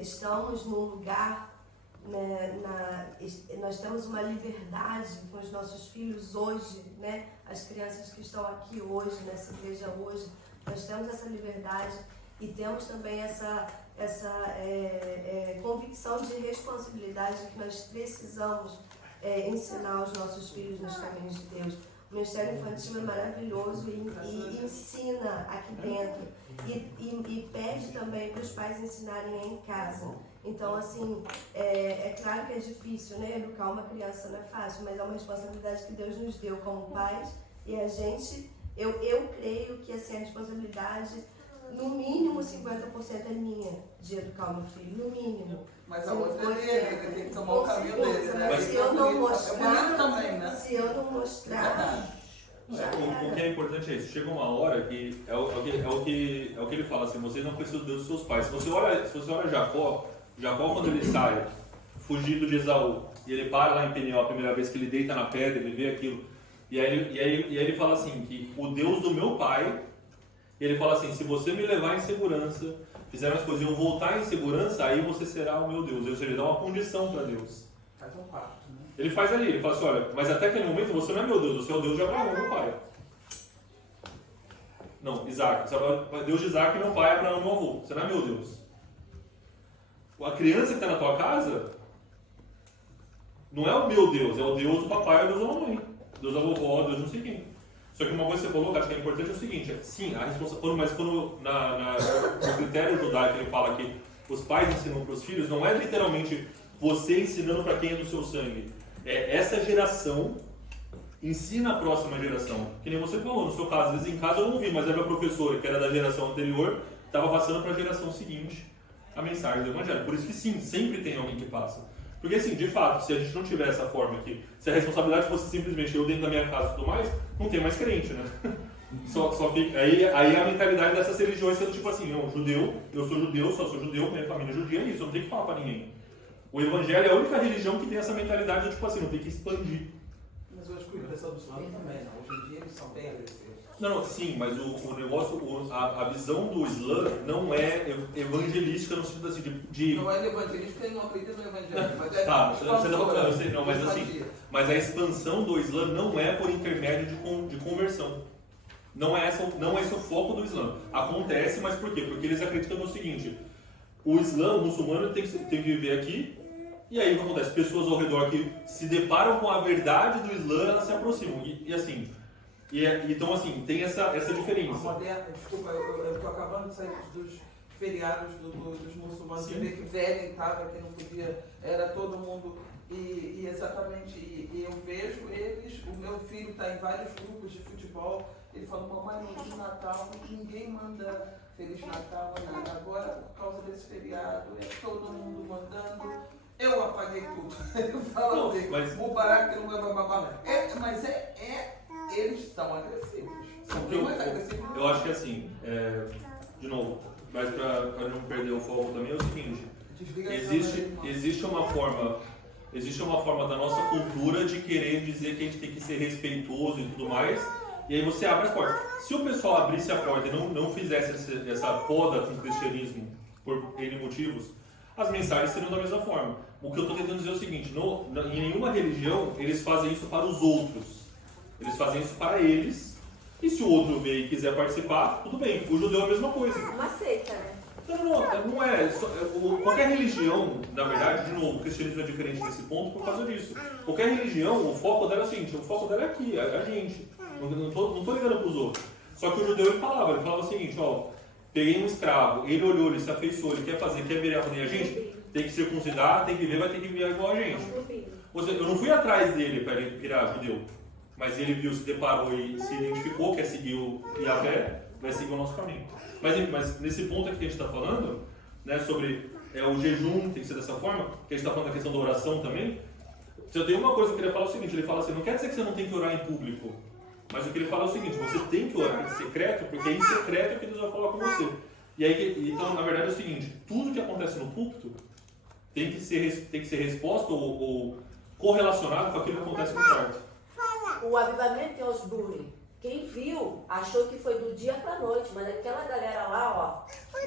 estamos num lugar, né, nós temos uma liberdade com os nossos filhos hoje, né? As crianças que estão aqui hoje, nessa igreja hoje, nós temos essa liberdade e temos também essa convicção de responsabilidade que nós precisamos ensinar os nossos filhos nos caminhos de Deus. O Ministério Infantil é maravilhoso e ensina aqui dentro e pede também para os pais ensinarem em casa. Então, assim, é claro que é difícil, né? Educar uma criança não é fácil, mas é uma responsabilidade que Deus nos deu como pais e a gente, eu creio que assim, a responsabilidade, no mínimo 50% é minha de educar o meu filho, no mínimo. Mas a outra é dele, ele tem que tomar o caminho dele, né? Mas se eu não mostrar, também, né? se eu não mostrar, O que é importante é isso. Chega uma hora que é o que ele fala assim, vocês não precisam de Deus dos seus pais. Se você olha Jacó quando ele sai, fugindo de Esaú, e ele para lá em Peniel a primeira vez que ele deita na pedra, ele vê aquilo. E aí ele fala assim, que o Deus do meu pai, ele fala assim, se você me levar em segurança, fizer as coisas e eu voltar em segurança, aí você será o meu Deus. Ou seja, ele dá uma condição para Deus. Faz um pacto, né? Ele faz ali, ele fala assim, olha, mas até aquele momento você não é meu Deus, você é o Deus de Abraão, meu pai. Não, Isaac. Você é o Deus de Isaac, meu pai, Abraão, meu avô. Você não é meu Deus. A criança que está na tua casa não é o meu Deus, é o Deus do papai, é o Deus da mamãe. Deus da vovó, Deus não sei quem. Só que uma coisa que você falou, que acho que é importante, é o seguinte, sim, a responsabilidade, mas quando no critério judaico ele fala que os pais ensinam para os filhos, não é literalmente você ensinando para quem é do seu sangue. É essa geração ensina a próxima geração. Que nem você falou, no seu caso, às vezes em casa eu não vi, mas a minha professora, que era da geração anterior, estava passando para a geração seguinte a mensagem do Evangelho. Por isso que sim, sempre tem alguém que passa. Porque assim, de fato, se a gente não tiver essa forma aqui, se a responsabilidade fosse simplesmente eu dentro da minha casa e tudo mais, não tem mais crente, né? Só fica, aí a mentalidade dessas religiões sendo tipo assim, não, judeu, eu sou judeu, só sou judeu, minha família é judia, é isso, eu não tenho que falar para ninguém. O Evangelho é a única religião que tem essa mentalidade de tipo assim, não tem que expandir. Mas eu acho que o pessoal do Islã também, não. Hoje em dia eles são bem agressivos. Não, sim, mas o negócio, a visão do Islã não é evangelística no sentido assim de Não é evangelista porque ele não acredita no Evangelho. Mas é tá, expansora, eu sei, não, mas assim, mas a expansão do Islã não é por intermédio de conversão. Não é esse o foco do Islã. Acontece, mas por quê? Porque eles acreditam no seguinte: o Islã, o muçulmano, tem que viver aqui, e aí o que acontece? Pessoas ao redor que se deparam com a verdade do Islã, elas se aproximam. E assim, então assim, tem essa diferença. Desculpa, eu estou acabando de sair dos feriados dos muçulmanos. Você vê que velho estava, que não podia, era todo mundo. E exatamente, e eu vejo eles, o meu filho está em vários grupos de futebol, ele fala, mamãe, no Natal ninguém manda Feliz Natal, nada. Agora, por causa desse feriado, é todo mundo mandando, eu apaguei tudo. Eu falo assim, mas o barato não é babá. Mas eles são agressivos. Eu acho que assim, de novo, mas para não perder o foco também, é o seguinte, existe uma forma da nossa cultura de querer dizer que a gente tem que ser respeitoso e tudo mais, e aí você abre as portas. Se o pessoal abrisse a porta e não fizesse essa poda com o cristianismo por N motivos, as mensagens seriam da mesma forma. O que eu estou tentando dizer é o seguinte, em nenhuma religião eles fazem isso para os outros, eles fazem isso para eles, e se o outro veio e quiser participar, tudo bem. O judeu é a mesma coisa. Uma seita, né? Não é. Qualquer religião, na verdade, de novo, o cristianismo é diferente nesse ponto por causa disso. Qualquer religião, o foco dela é o seguinte, o foco dela é aqui, a gente. Não tô ligando para os outros. Só que o judeu ele falava o seguinte, ó, peguei um escravo, ele olhou, ele se afeiçoou, ele quer virar a gente, tem que circuncidar, tem que ver, vai ter que virar igual a gente. Ou seja, eu não fui atrás dele para ele virar judeu, mas ele viu, se deparou e se identificou, quer seguir o Yahvé, vai seguir o nosso caminho. Mas nesse ponto aqui que a gente está falando, né, sobre o jejum, tem que ser dessa forma, que a gente está falando da questão da oração também, se eu tenho uma coisa que eu queria falar é o seguinte, ele fala assim, não quer dizer que você não tem que orar em público, mas o que ele fala é o seguinte, você tem que orar em secreto, porque em secreto é que Deus vai falar com você. E aí, então, na verdade é o seguinte, tudo que acontece no púlpito tem que ser resposta ou correlacionado com aquilo que acontece no quarto. O avivamento em Osbury, quem viu achou que foi do dia para noite, mas aquela galera lá,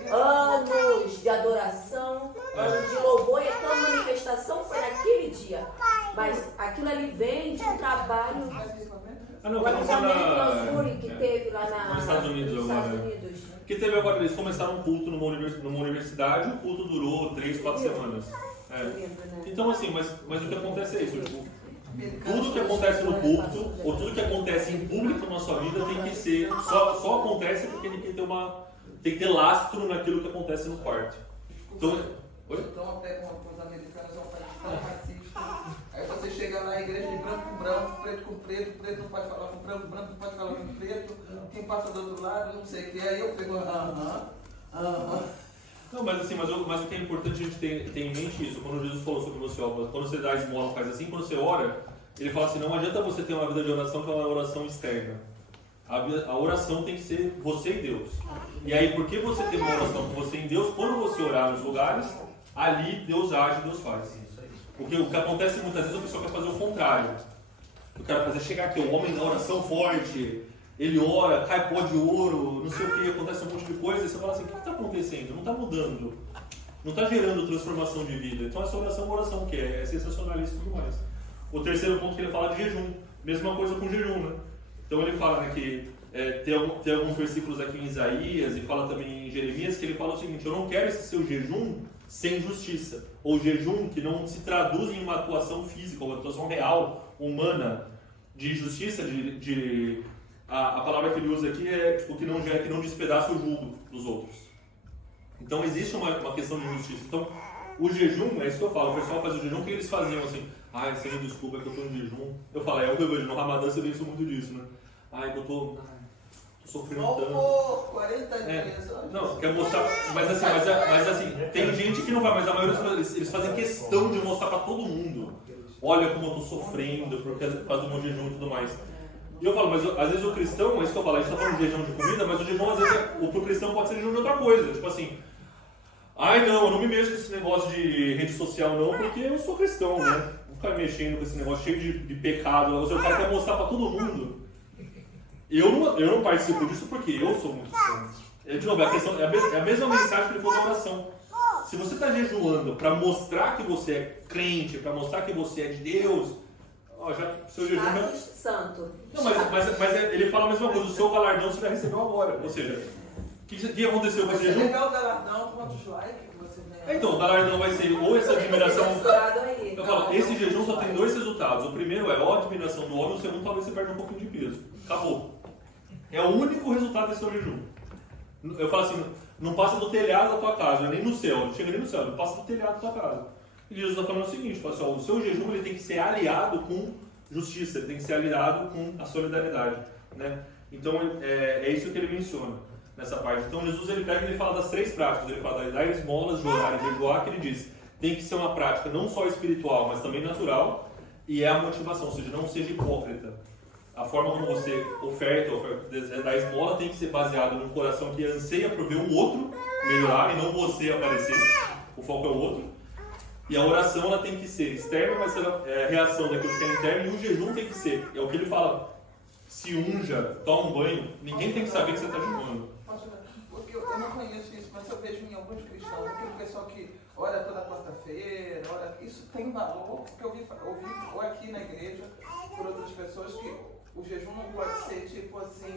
ó, anos de adoração, anos de louvor, e aquela manifestação foi naquele dia. Mas aquilo ali vem de um trabalho. Não, O avivamento em Osbury que teve lá nos Estados Unidos agora. Que teve agora, eles começaram um culto numa universidade, o culto durou 3-4 semanas. Então assim, mas o que acontece é isso, tipo, tudo que acontece no púlpito, ou tudo que acontece em público na sua vida tem que ser, só acontece porque tem que ter lastro naquilo que acontece no quarto. Então até com os americanos são tão racistas, aí você chega lá, a igreja de branco com branco, preto com preto, preto não pode falar com branco, branco não pode falar com preto, quem passa do outro lado, não sei o que, aí eu pego, Não, mas assim, mas o que é importante a gente ter em mente isso, quando Jesus falou sobre você, ó, quando você dá esmola, faz assim, quando você ora, ele fala assim, não adianta você ter uma vida de oração que é uma oração externa. A oração tem que ser você e Deus. E aí, porque você tem uma oração com você em Deus, quando você orar nos lugares, ali Deus age, Deus faz. Porque o que acontece muitas vezes, a pessoa quer fazer o contrário. eu quero fazer chegar aqui, o homem da oração forte, ele ora, cai pó de ouro, não sei o que, acontece um monte de coisa, e você fala assim, o que está acontecendo? Não está mudando, não está gerando transformação de vida. Então essa oração é uma oração que é sensacionalista e tudo mais. O terceiro ponto que ele fala de jejum, mesma coisa com jejum, né? Então ele fala, né, que tem alguns versículos aqui em Isaías e fala também em Jeremias que ele fala o seguinte: eu não quero esse seu jejum sem justiça, ou jejum que não se traduz em uma atuação física, uma atuação real, humana, de justiça, a palavra que ele usa aqui é tipo, que não despedaça o jugo dos outros. Então existe uma questão de justiça. Então o jejum, é isso que eu falo, o pessoal faz o jejum, o que eles faziam assim? Ai, sem desculpa, é que eu estou em jejum. Eu falo, o que eu vejo no Ramadã, você vê isso muito disso, né? Ai, que eu tô sofrendo tanto. 40 dias. Não, quer mostrar, mas assim, tem gente que não vai, mas a maioria eles fazem questão de mostrar pra todo mundo. Olha como eu tô sofrendo por causa do meu jejum e tudo mais. E eu falo, mas às vezes o cristão, é isso que eu falo, a gente tá falando de jejum de comida, mas o jejum às vezes, pro cristão pode ser jejum de outra coisa. Tipo assim, ai não, eu não me mexo com esse negócio de rede social não, porque eu sou cristão, né? Vou ficar mexendo com esse negócio cheio de pecado. O cara quer mostrar pra todo mundo. Eu não participo disso porque eu sou muito santo. De novo, é a mesma mensagem que ele falou na oração. Se você está jejuando para mostrar que você é crente, para mostrar que você é de Deus, seu jejum já... santo. Não, mas ele fala a mesma coisa, o seu galardão você já recebeu agora. Ou seja, o que aconteceu com esse jejum? Você pegar o galardão, quantos likes que você ganha? Então, o galardão vai ser ou essa admiração... Aí. Eu falo, esse jejum só tem dois resultados. O primeiro é ou a admiração do homem, o segundo talvez você perde um pouquinho de peso. Acabou. É o único resultado desse seu jejum. Eu falo assim, não passa do telhado da tua casa, nem no céu, não chega nem no céu, não passa do telhado da tua casa. E Jesus está falando o seguinte, fala assim, o seu jejum ele tem que ser aliado com justiça, ele tem que ser aliado com a solidariedade, né? Então é isso que ele menciona nessa parte. Então Jesus ele pega e ele fala das três práticas, ele fala de dar esmolas, de orar e jejuar, que ele diz, tem que ser uma prática não só espiritual, mas também natural, e é a motivação, ou seja, não seja hipócrita. A forma como você oferta da esmola tem que ser baseada num coração que anseia por ver o outro melhorar e não você aparecer. O foco é o outro. E a oração ela tem que ser externa, mas é a reação daquilo que é interno. E o jejum tem que ser, é o que ele fala, se unja, toma um banho, ninguém tem que saber que você está jejuando. Porque eu não conheço isso, mas eu vejo em alguns cristãos, aquele pessoal que ora toda quarta-feira, isso tem valor, porque eu ouvi ou aqui na igreja, por outras pessoas, que o jejum não pode ser tipo assim,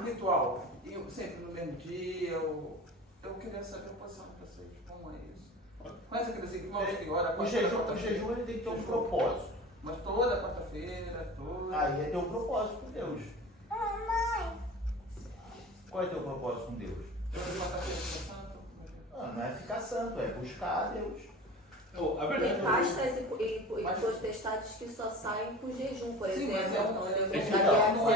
um ritual, e sempre no mesmo dia. Eu queria saber a posição de vocês, como é isso? Conhece aqueles irmãos que ora O jejum ele tem que ter um propósito. Mas toda quarta-feira, toda... Aí é ter um propósito com Deus. Qual é o teu propósito com Deus? Toda quarta-feira fica santo? Não é ficar santo, é buscar a Deus. A verdade Tem pastas e potestades que só saem por jejum, por Sim, exemplo.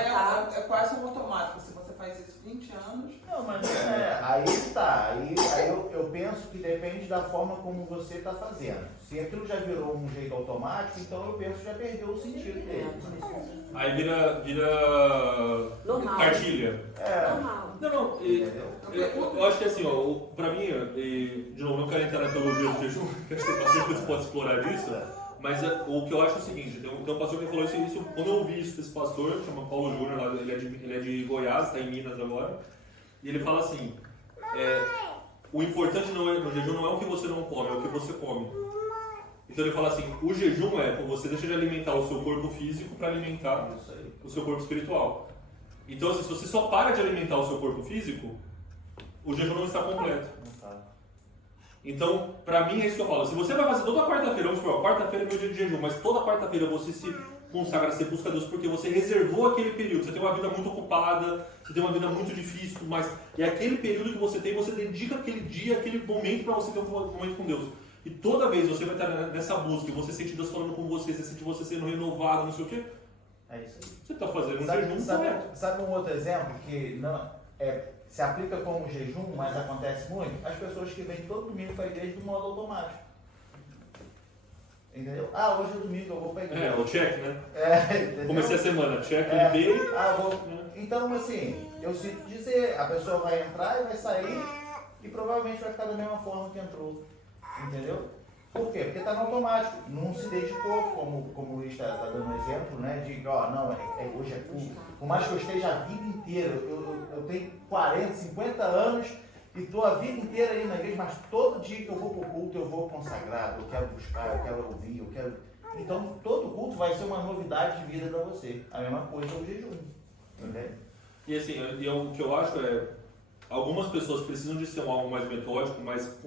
É quase um automático. Se você faz isso 20 anos... Não, mas não é. Aí está. Aí eu penso que depende da forma como você está fazendo. Se aquilo já virou um jeito automático, então eu penso que já perdeu o sentido dele. Aí vira normal. cartilha. Normal. Não, eu acho que assim, pra mim, de novo, não quero entrar na teologia do jejum, que acho que tem bastante coisa que pode explorar disso, mas o que eu acho é o seguinte, tem um pastor que falou isso, quando eu ouvi isso desse pastor, chama Paulo Júnior, ele é de Goiás, está em Minas agora, e ele fala assim, o importante no jejum não é o que você não come, é o que você come. Então ele fala assim, o jejum é quando você deixa de alimentar o seu corpo físico para alimentar o seu corpo espiritual. Então, assim, se você só para de alimentar o seu corpo físico, o jejum não está completo. Então, pra mim é isso que eu falo. Se você vai fazer toda quarta-feira, vamos supor, quarta-feira é meu dia de jejum, mas toda quarta-feira você se consagra, você busca Deus, porque você reservou aquele período. Você tem uma vida muito ocupada, você tem uma vida muito difícil, mas é aquele período que você tem, você dedica aquele dia, aquele momento para você ter um momento com Deus. E toda vez você vai estar nessa busca, e você sente Deus falando com você sente você sendo renovado, não sei o quê. É isso aí. Você está fazendo um jejum correto. Sabe um outro exemplo que não se aplica como jejum, mas acontece muito? As pessoas que vêm todo domingo para a igreja do modo automático. Entendeu? Hoje é domingo, eu vou para a igreja. O check, né? Entendeu? Comecei a semana, check, limpei. Então, assim, eu sinto dizer, a pessoa vai entrar e vai sair e provavelmente vai ficar da mesma forma que entrou. Entendeu? Por quê? Porque está no automático, não se dedicou, como o Luiz está dando um exemplo, né? De, ó, não, hoje é culto. Por mais que eu esteja a vida inteira, eu tenho 40, 50 anos e estou a vida inteira aí na igreja, mas todo dia que eu vou para o culto, eu vou consagrado, eu quero buscar, eu quero ouvir, eu quero... Então, todo culto vai ser uma novidade de vida para você. A mesma coisa é o jejum, entendeu? E assim, o que eu acho é, algumas pessoas precisam de ser algo mais metódico, mais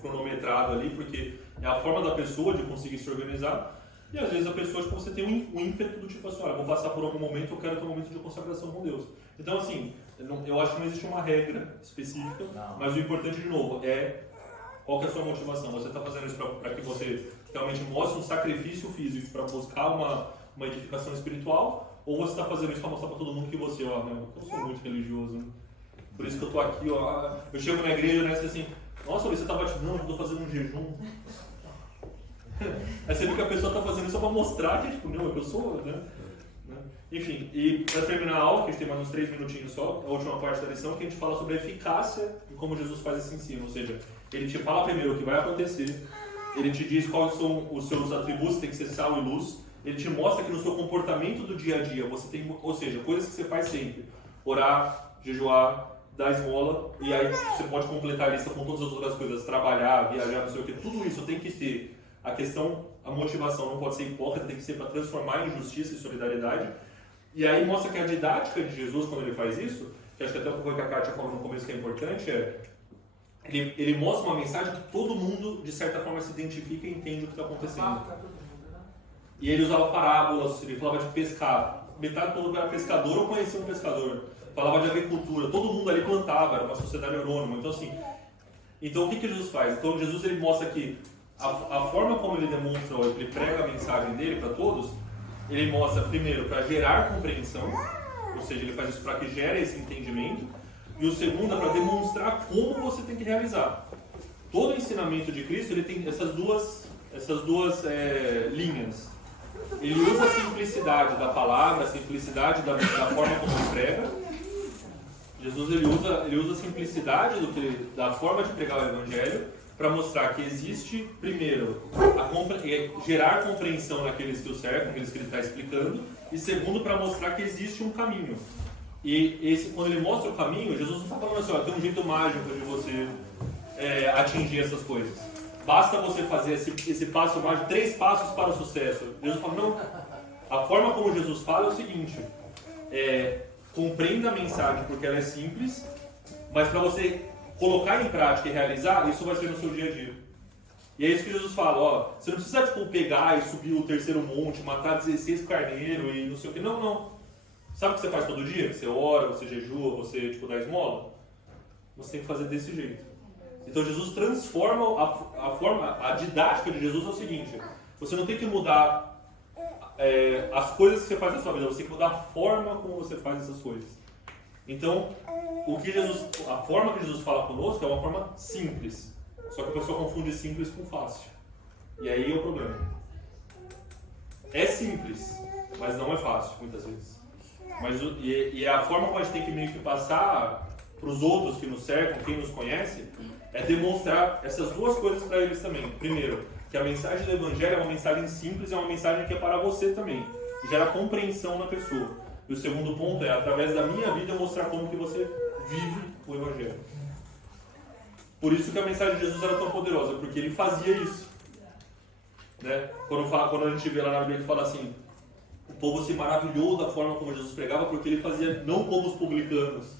cronometrado ali, porque é a forma da pessoa de conseguir se organizar. E às vezes a pessoa, tipo, você tem um ímpeto do tipo assim, olha, vou passar por algum momento, eu quero ter um momento de consagração com Deus. Então assim, eu acho que não existe uma regra específica, mas o importante de novo é qual que é a sua motivação. Você está fazendo isso para que você realmente mostre um sacrifício físico para buscar uma edificação espiritual, ou você está fazendo isso para mostrar para todo mundo que você, ó, né, eu sou muito religioso, né? Por isso que eu estou aqui, ó, eu chego na igreja, né, assim, nossa, você está batendo, não, eu estou fazendo um jejum. Aí você vê que a pessoa está fazendo isso só para mostrar que, tipo, não, eu sou, né? Enfim, e para terminar a aula, que a gente tem mais uns 3 minutinhos só, a última parte da lição, que a gente fala sobre a eficácia e como Jesus faz esse ensino. Ou seja, ele te fala primeiro o que vai acontecer, ele te diz quais são os seus atributos, tem que ser sal e luz, ele te mostra que no seu comportamento do dia a dia, você tem, ou seja, coisas que você faz sempre, orar, jejuar, dar esmola, e aí você pode completar a lista com todas as outras coisas, trabalhar, viajar, não sei o que, tudo isso tem que ter a questão, a motivação não pode ser hipócrita, tem que ser para transformar em justiça e solidariedade. E aí mostra que a didática de Jesus, quando ele faz isso, que acho que até o que a Kátia falou no começo que é importante, ele mostra uma mensagem que todo mundo, de certa forma, se identifica e entende o que está acontecendo. E ele usava parábolas, ele falava de pescar. Metade do povo era pescador ou conhecia um pescador. Falava de agricultura, todo mundo ali plantava, era uma sociedade agrônoma. Então, assim, o que Jesus faz? Então, Jesus ele mostra que a forma como ele demonstra, ele prega a mensagem dele para todos, ele mostra primeiro para gerar compreensão, ou seja, ele faz isso para que gere esse entendimento, e o segundo é para demonstrar como você tem que realizar. Todo o ensinamento de Cristo ele tem essas duas linhas. Ele usa a simplicidade da palavra, a simplicidade da forma como ele prega. Jesus ele usa a simplicidade da forma de pregar o Evangelho para mostrar que existe, primeiro, gerar compreensão naqueles que o cercam, naqueles que ele está explicando, e segundo, para mostrar que existe um caminho. E quando ele mostra o caminho, Jesus não está falando assim, ó, tem um jeito mágico de você atingir essas coisas. Basta você fazer esse passo mágico, 3 passos para o sucesso. Jesus fala, não. A forma como Jesus fala é o seguinte, compreenda a mensagem porque ela é simples, mas para você colocar em prática e realizar, isso vai ser no seu dia a dia. E é isso que Jesus fala, ó, você não precisa pegar e subir o 3º monte, matar 16 carneiros e não sei o que, não. Sabe o que você faz todo dia? Você ora, você jejua, você dá esmola? Você tem que fazer desse jeito. Então Jesus transforma a didática de Jesus é o seguinte, você não tem que mudar as coisas que você faz na sua vida, você tem que mudar a forma como você faz essas coisas. Então, a forma que Jesus fala conosco é uma forma simples, só que a pessoa confunde simples com fácil. E aí é o problema. É simples, mas não é fácil, muitas vezes. E a forma como a gente tem que meio que passar para os outros que nos cercam, quem nos conhece, é demonstrar essas duas coisas para eles também. Primeiro, que a mensagem do Evangelho é uma mensagem simples, é uma mensagem que é para você também, e gera compreensão na pessoa. E o segundo ponto é, através da minha vida, mostrar como que você vive o Evangelho. Por isso que a mensagem de Jesus era tão poderosa, porque ele fazia isso. Né? Quando a gente vê lá na Bíblia, ele fala assim, o povo se maravilhou da forma como Jesus pregava, porque ele fazia não como os publicanos,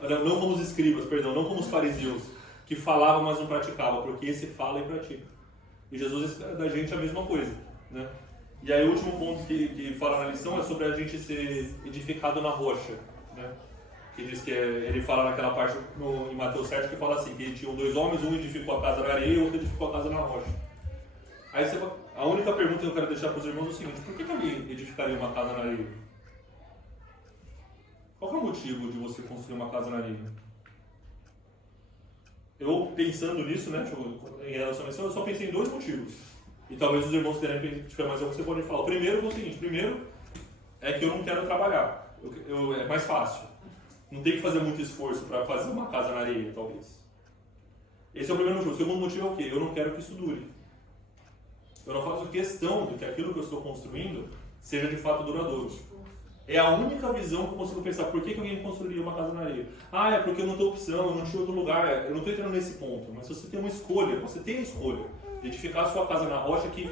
não como os escribas, perdão, não como os fariseus, que falavam, mas não praticavam, porque esse fala e pratica. E Jesus espera da gente a mesma coisa. Né? E aí o último ponto que fala na lição é sobre a gente ser edificado na rocha. Né? Que diz que ele fala naquela parte em Mateus 7 que fala assim, que tinham 2 homens, um edificou a casa na areia e o outro edificou a casa na rocha. Aí a única pergunta que eu quero deixar para os irmãos é o seguinte, por que alguém edificaria uma casa na areia? Qual é o motivo de você construir uma casa na areia? Eu pensando nisso, né, em relação a isso, eu só pensei em 2 motivos. E talvez os irmãos querem tiver mais algo que você pode falar. O primeiro é o seguinte, é que eu não quero trabalhar. É mais fácil. Não tem que fazer muito esforço para fazer uma casa na areia, talvez. Esse é o primeiro motivo. O segundo motivo é o quê? Eu não quero que isso dure. Eu não faço questão de que aquilo que eu estou construindo seja de fato duradouro. É a única visão que eu consigo pensar. Por que alguém construiria uma casa na areia? Ah, é porque eu não tenho opção, eu não tinha outro lugar. Eu não estou entrando nesse ponto. Mas se você tem uma escolha, você tem a escolha de edificar a sua casa na rocha, que,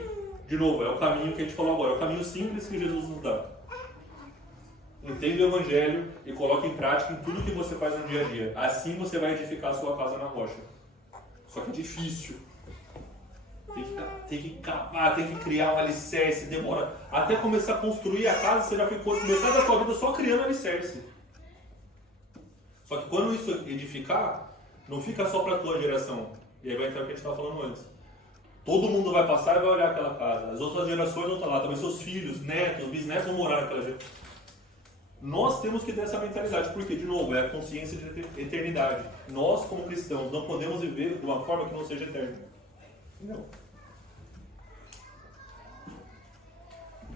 de novo, é o caminho que a gente falou agora. É o caminho simples que Jesus nos dá. Entenda o Evangelho e coloque em prática em tudo que você faz no dia a dia. Assim você vai edificar a sua casa na rocha. Só que é difícil. Tem que cavar, tem que criar um alicerce, demora. Até começar a construir a casa, você já ficou metade da sua vida só criando alicerce. Só que quando isso edificar, não fica só para a tua geração. E aí vai entrar o que a gente estava falando antes. Todo mundo vai passar e vai olhar aquela casa. As outras gerações vão estar lá, também seus filhos, netos, bisnetos vão morar naquela geração. Nós temos que ter essa mentalidade, porque, de novo, é a consciência de eternidade. Nós, como cristãos, não podemos viver de uma forma que não seja eterna. Não.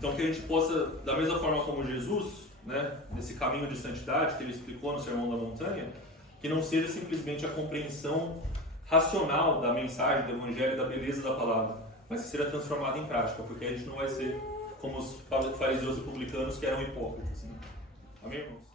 Então, que a gente possa, da mesma forma como Jesus, né, nesse caminho de santidade que ele explicou no Sermão da Montanha, que não seja simplesmente a compreensão racional da mensagem, do Evangelho, da beleza da palavra, mas que seja transformada em prática, porque a gente não vai ser como os fariseus e publicanos que eram hipócritas. Né? Amém, irmãos?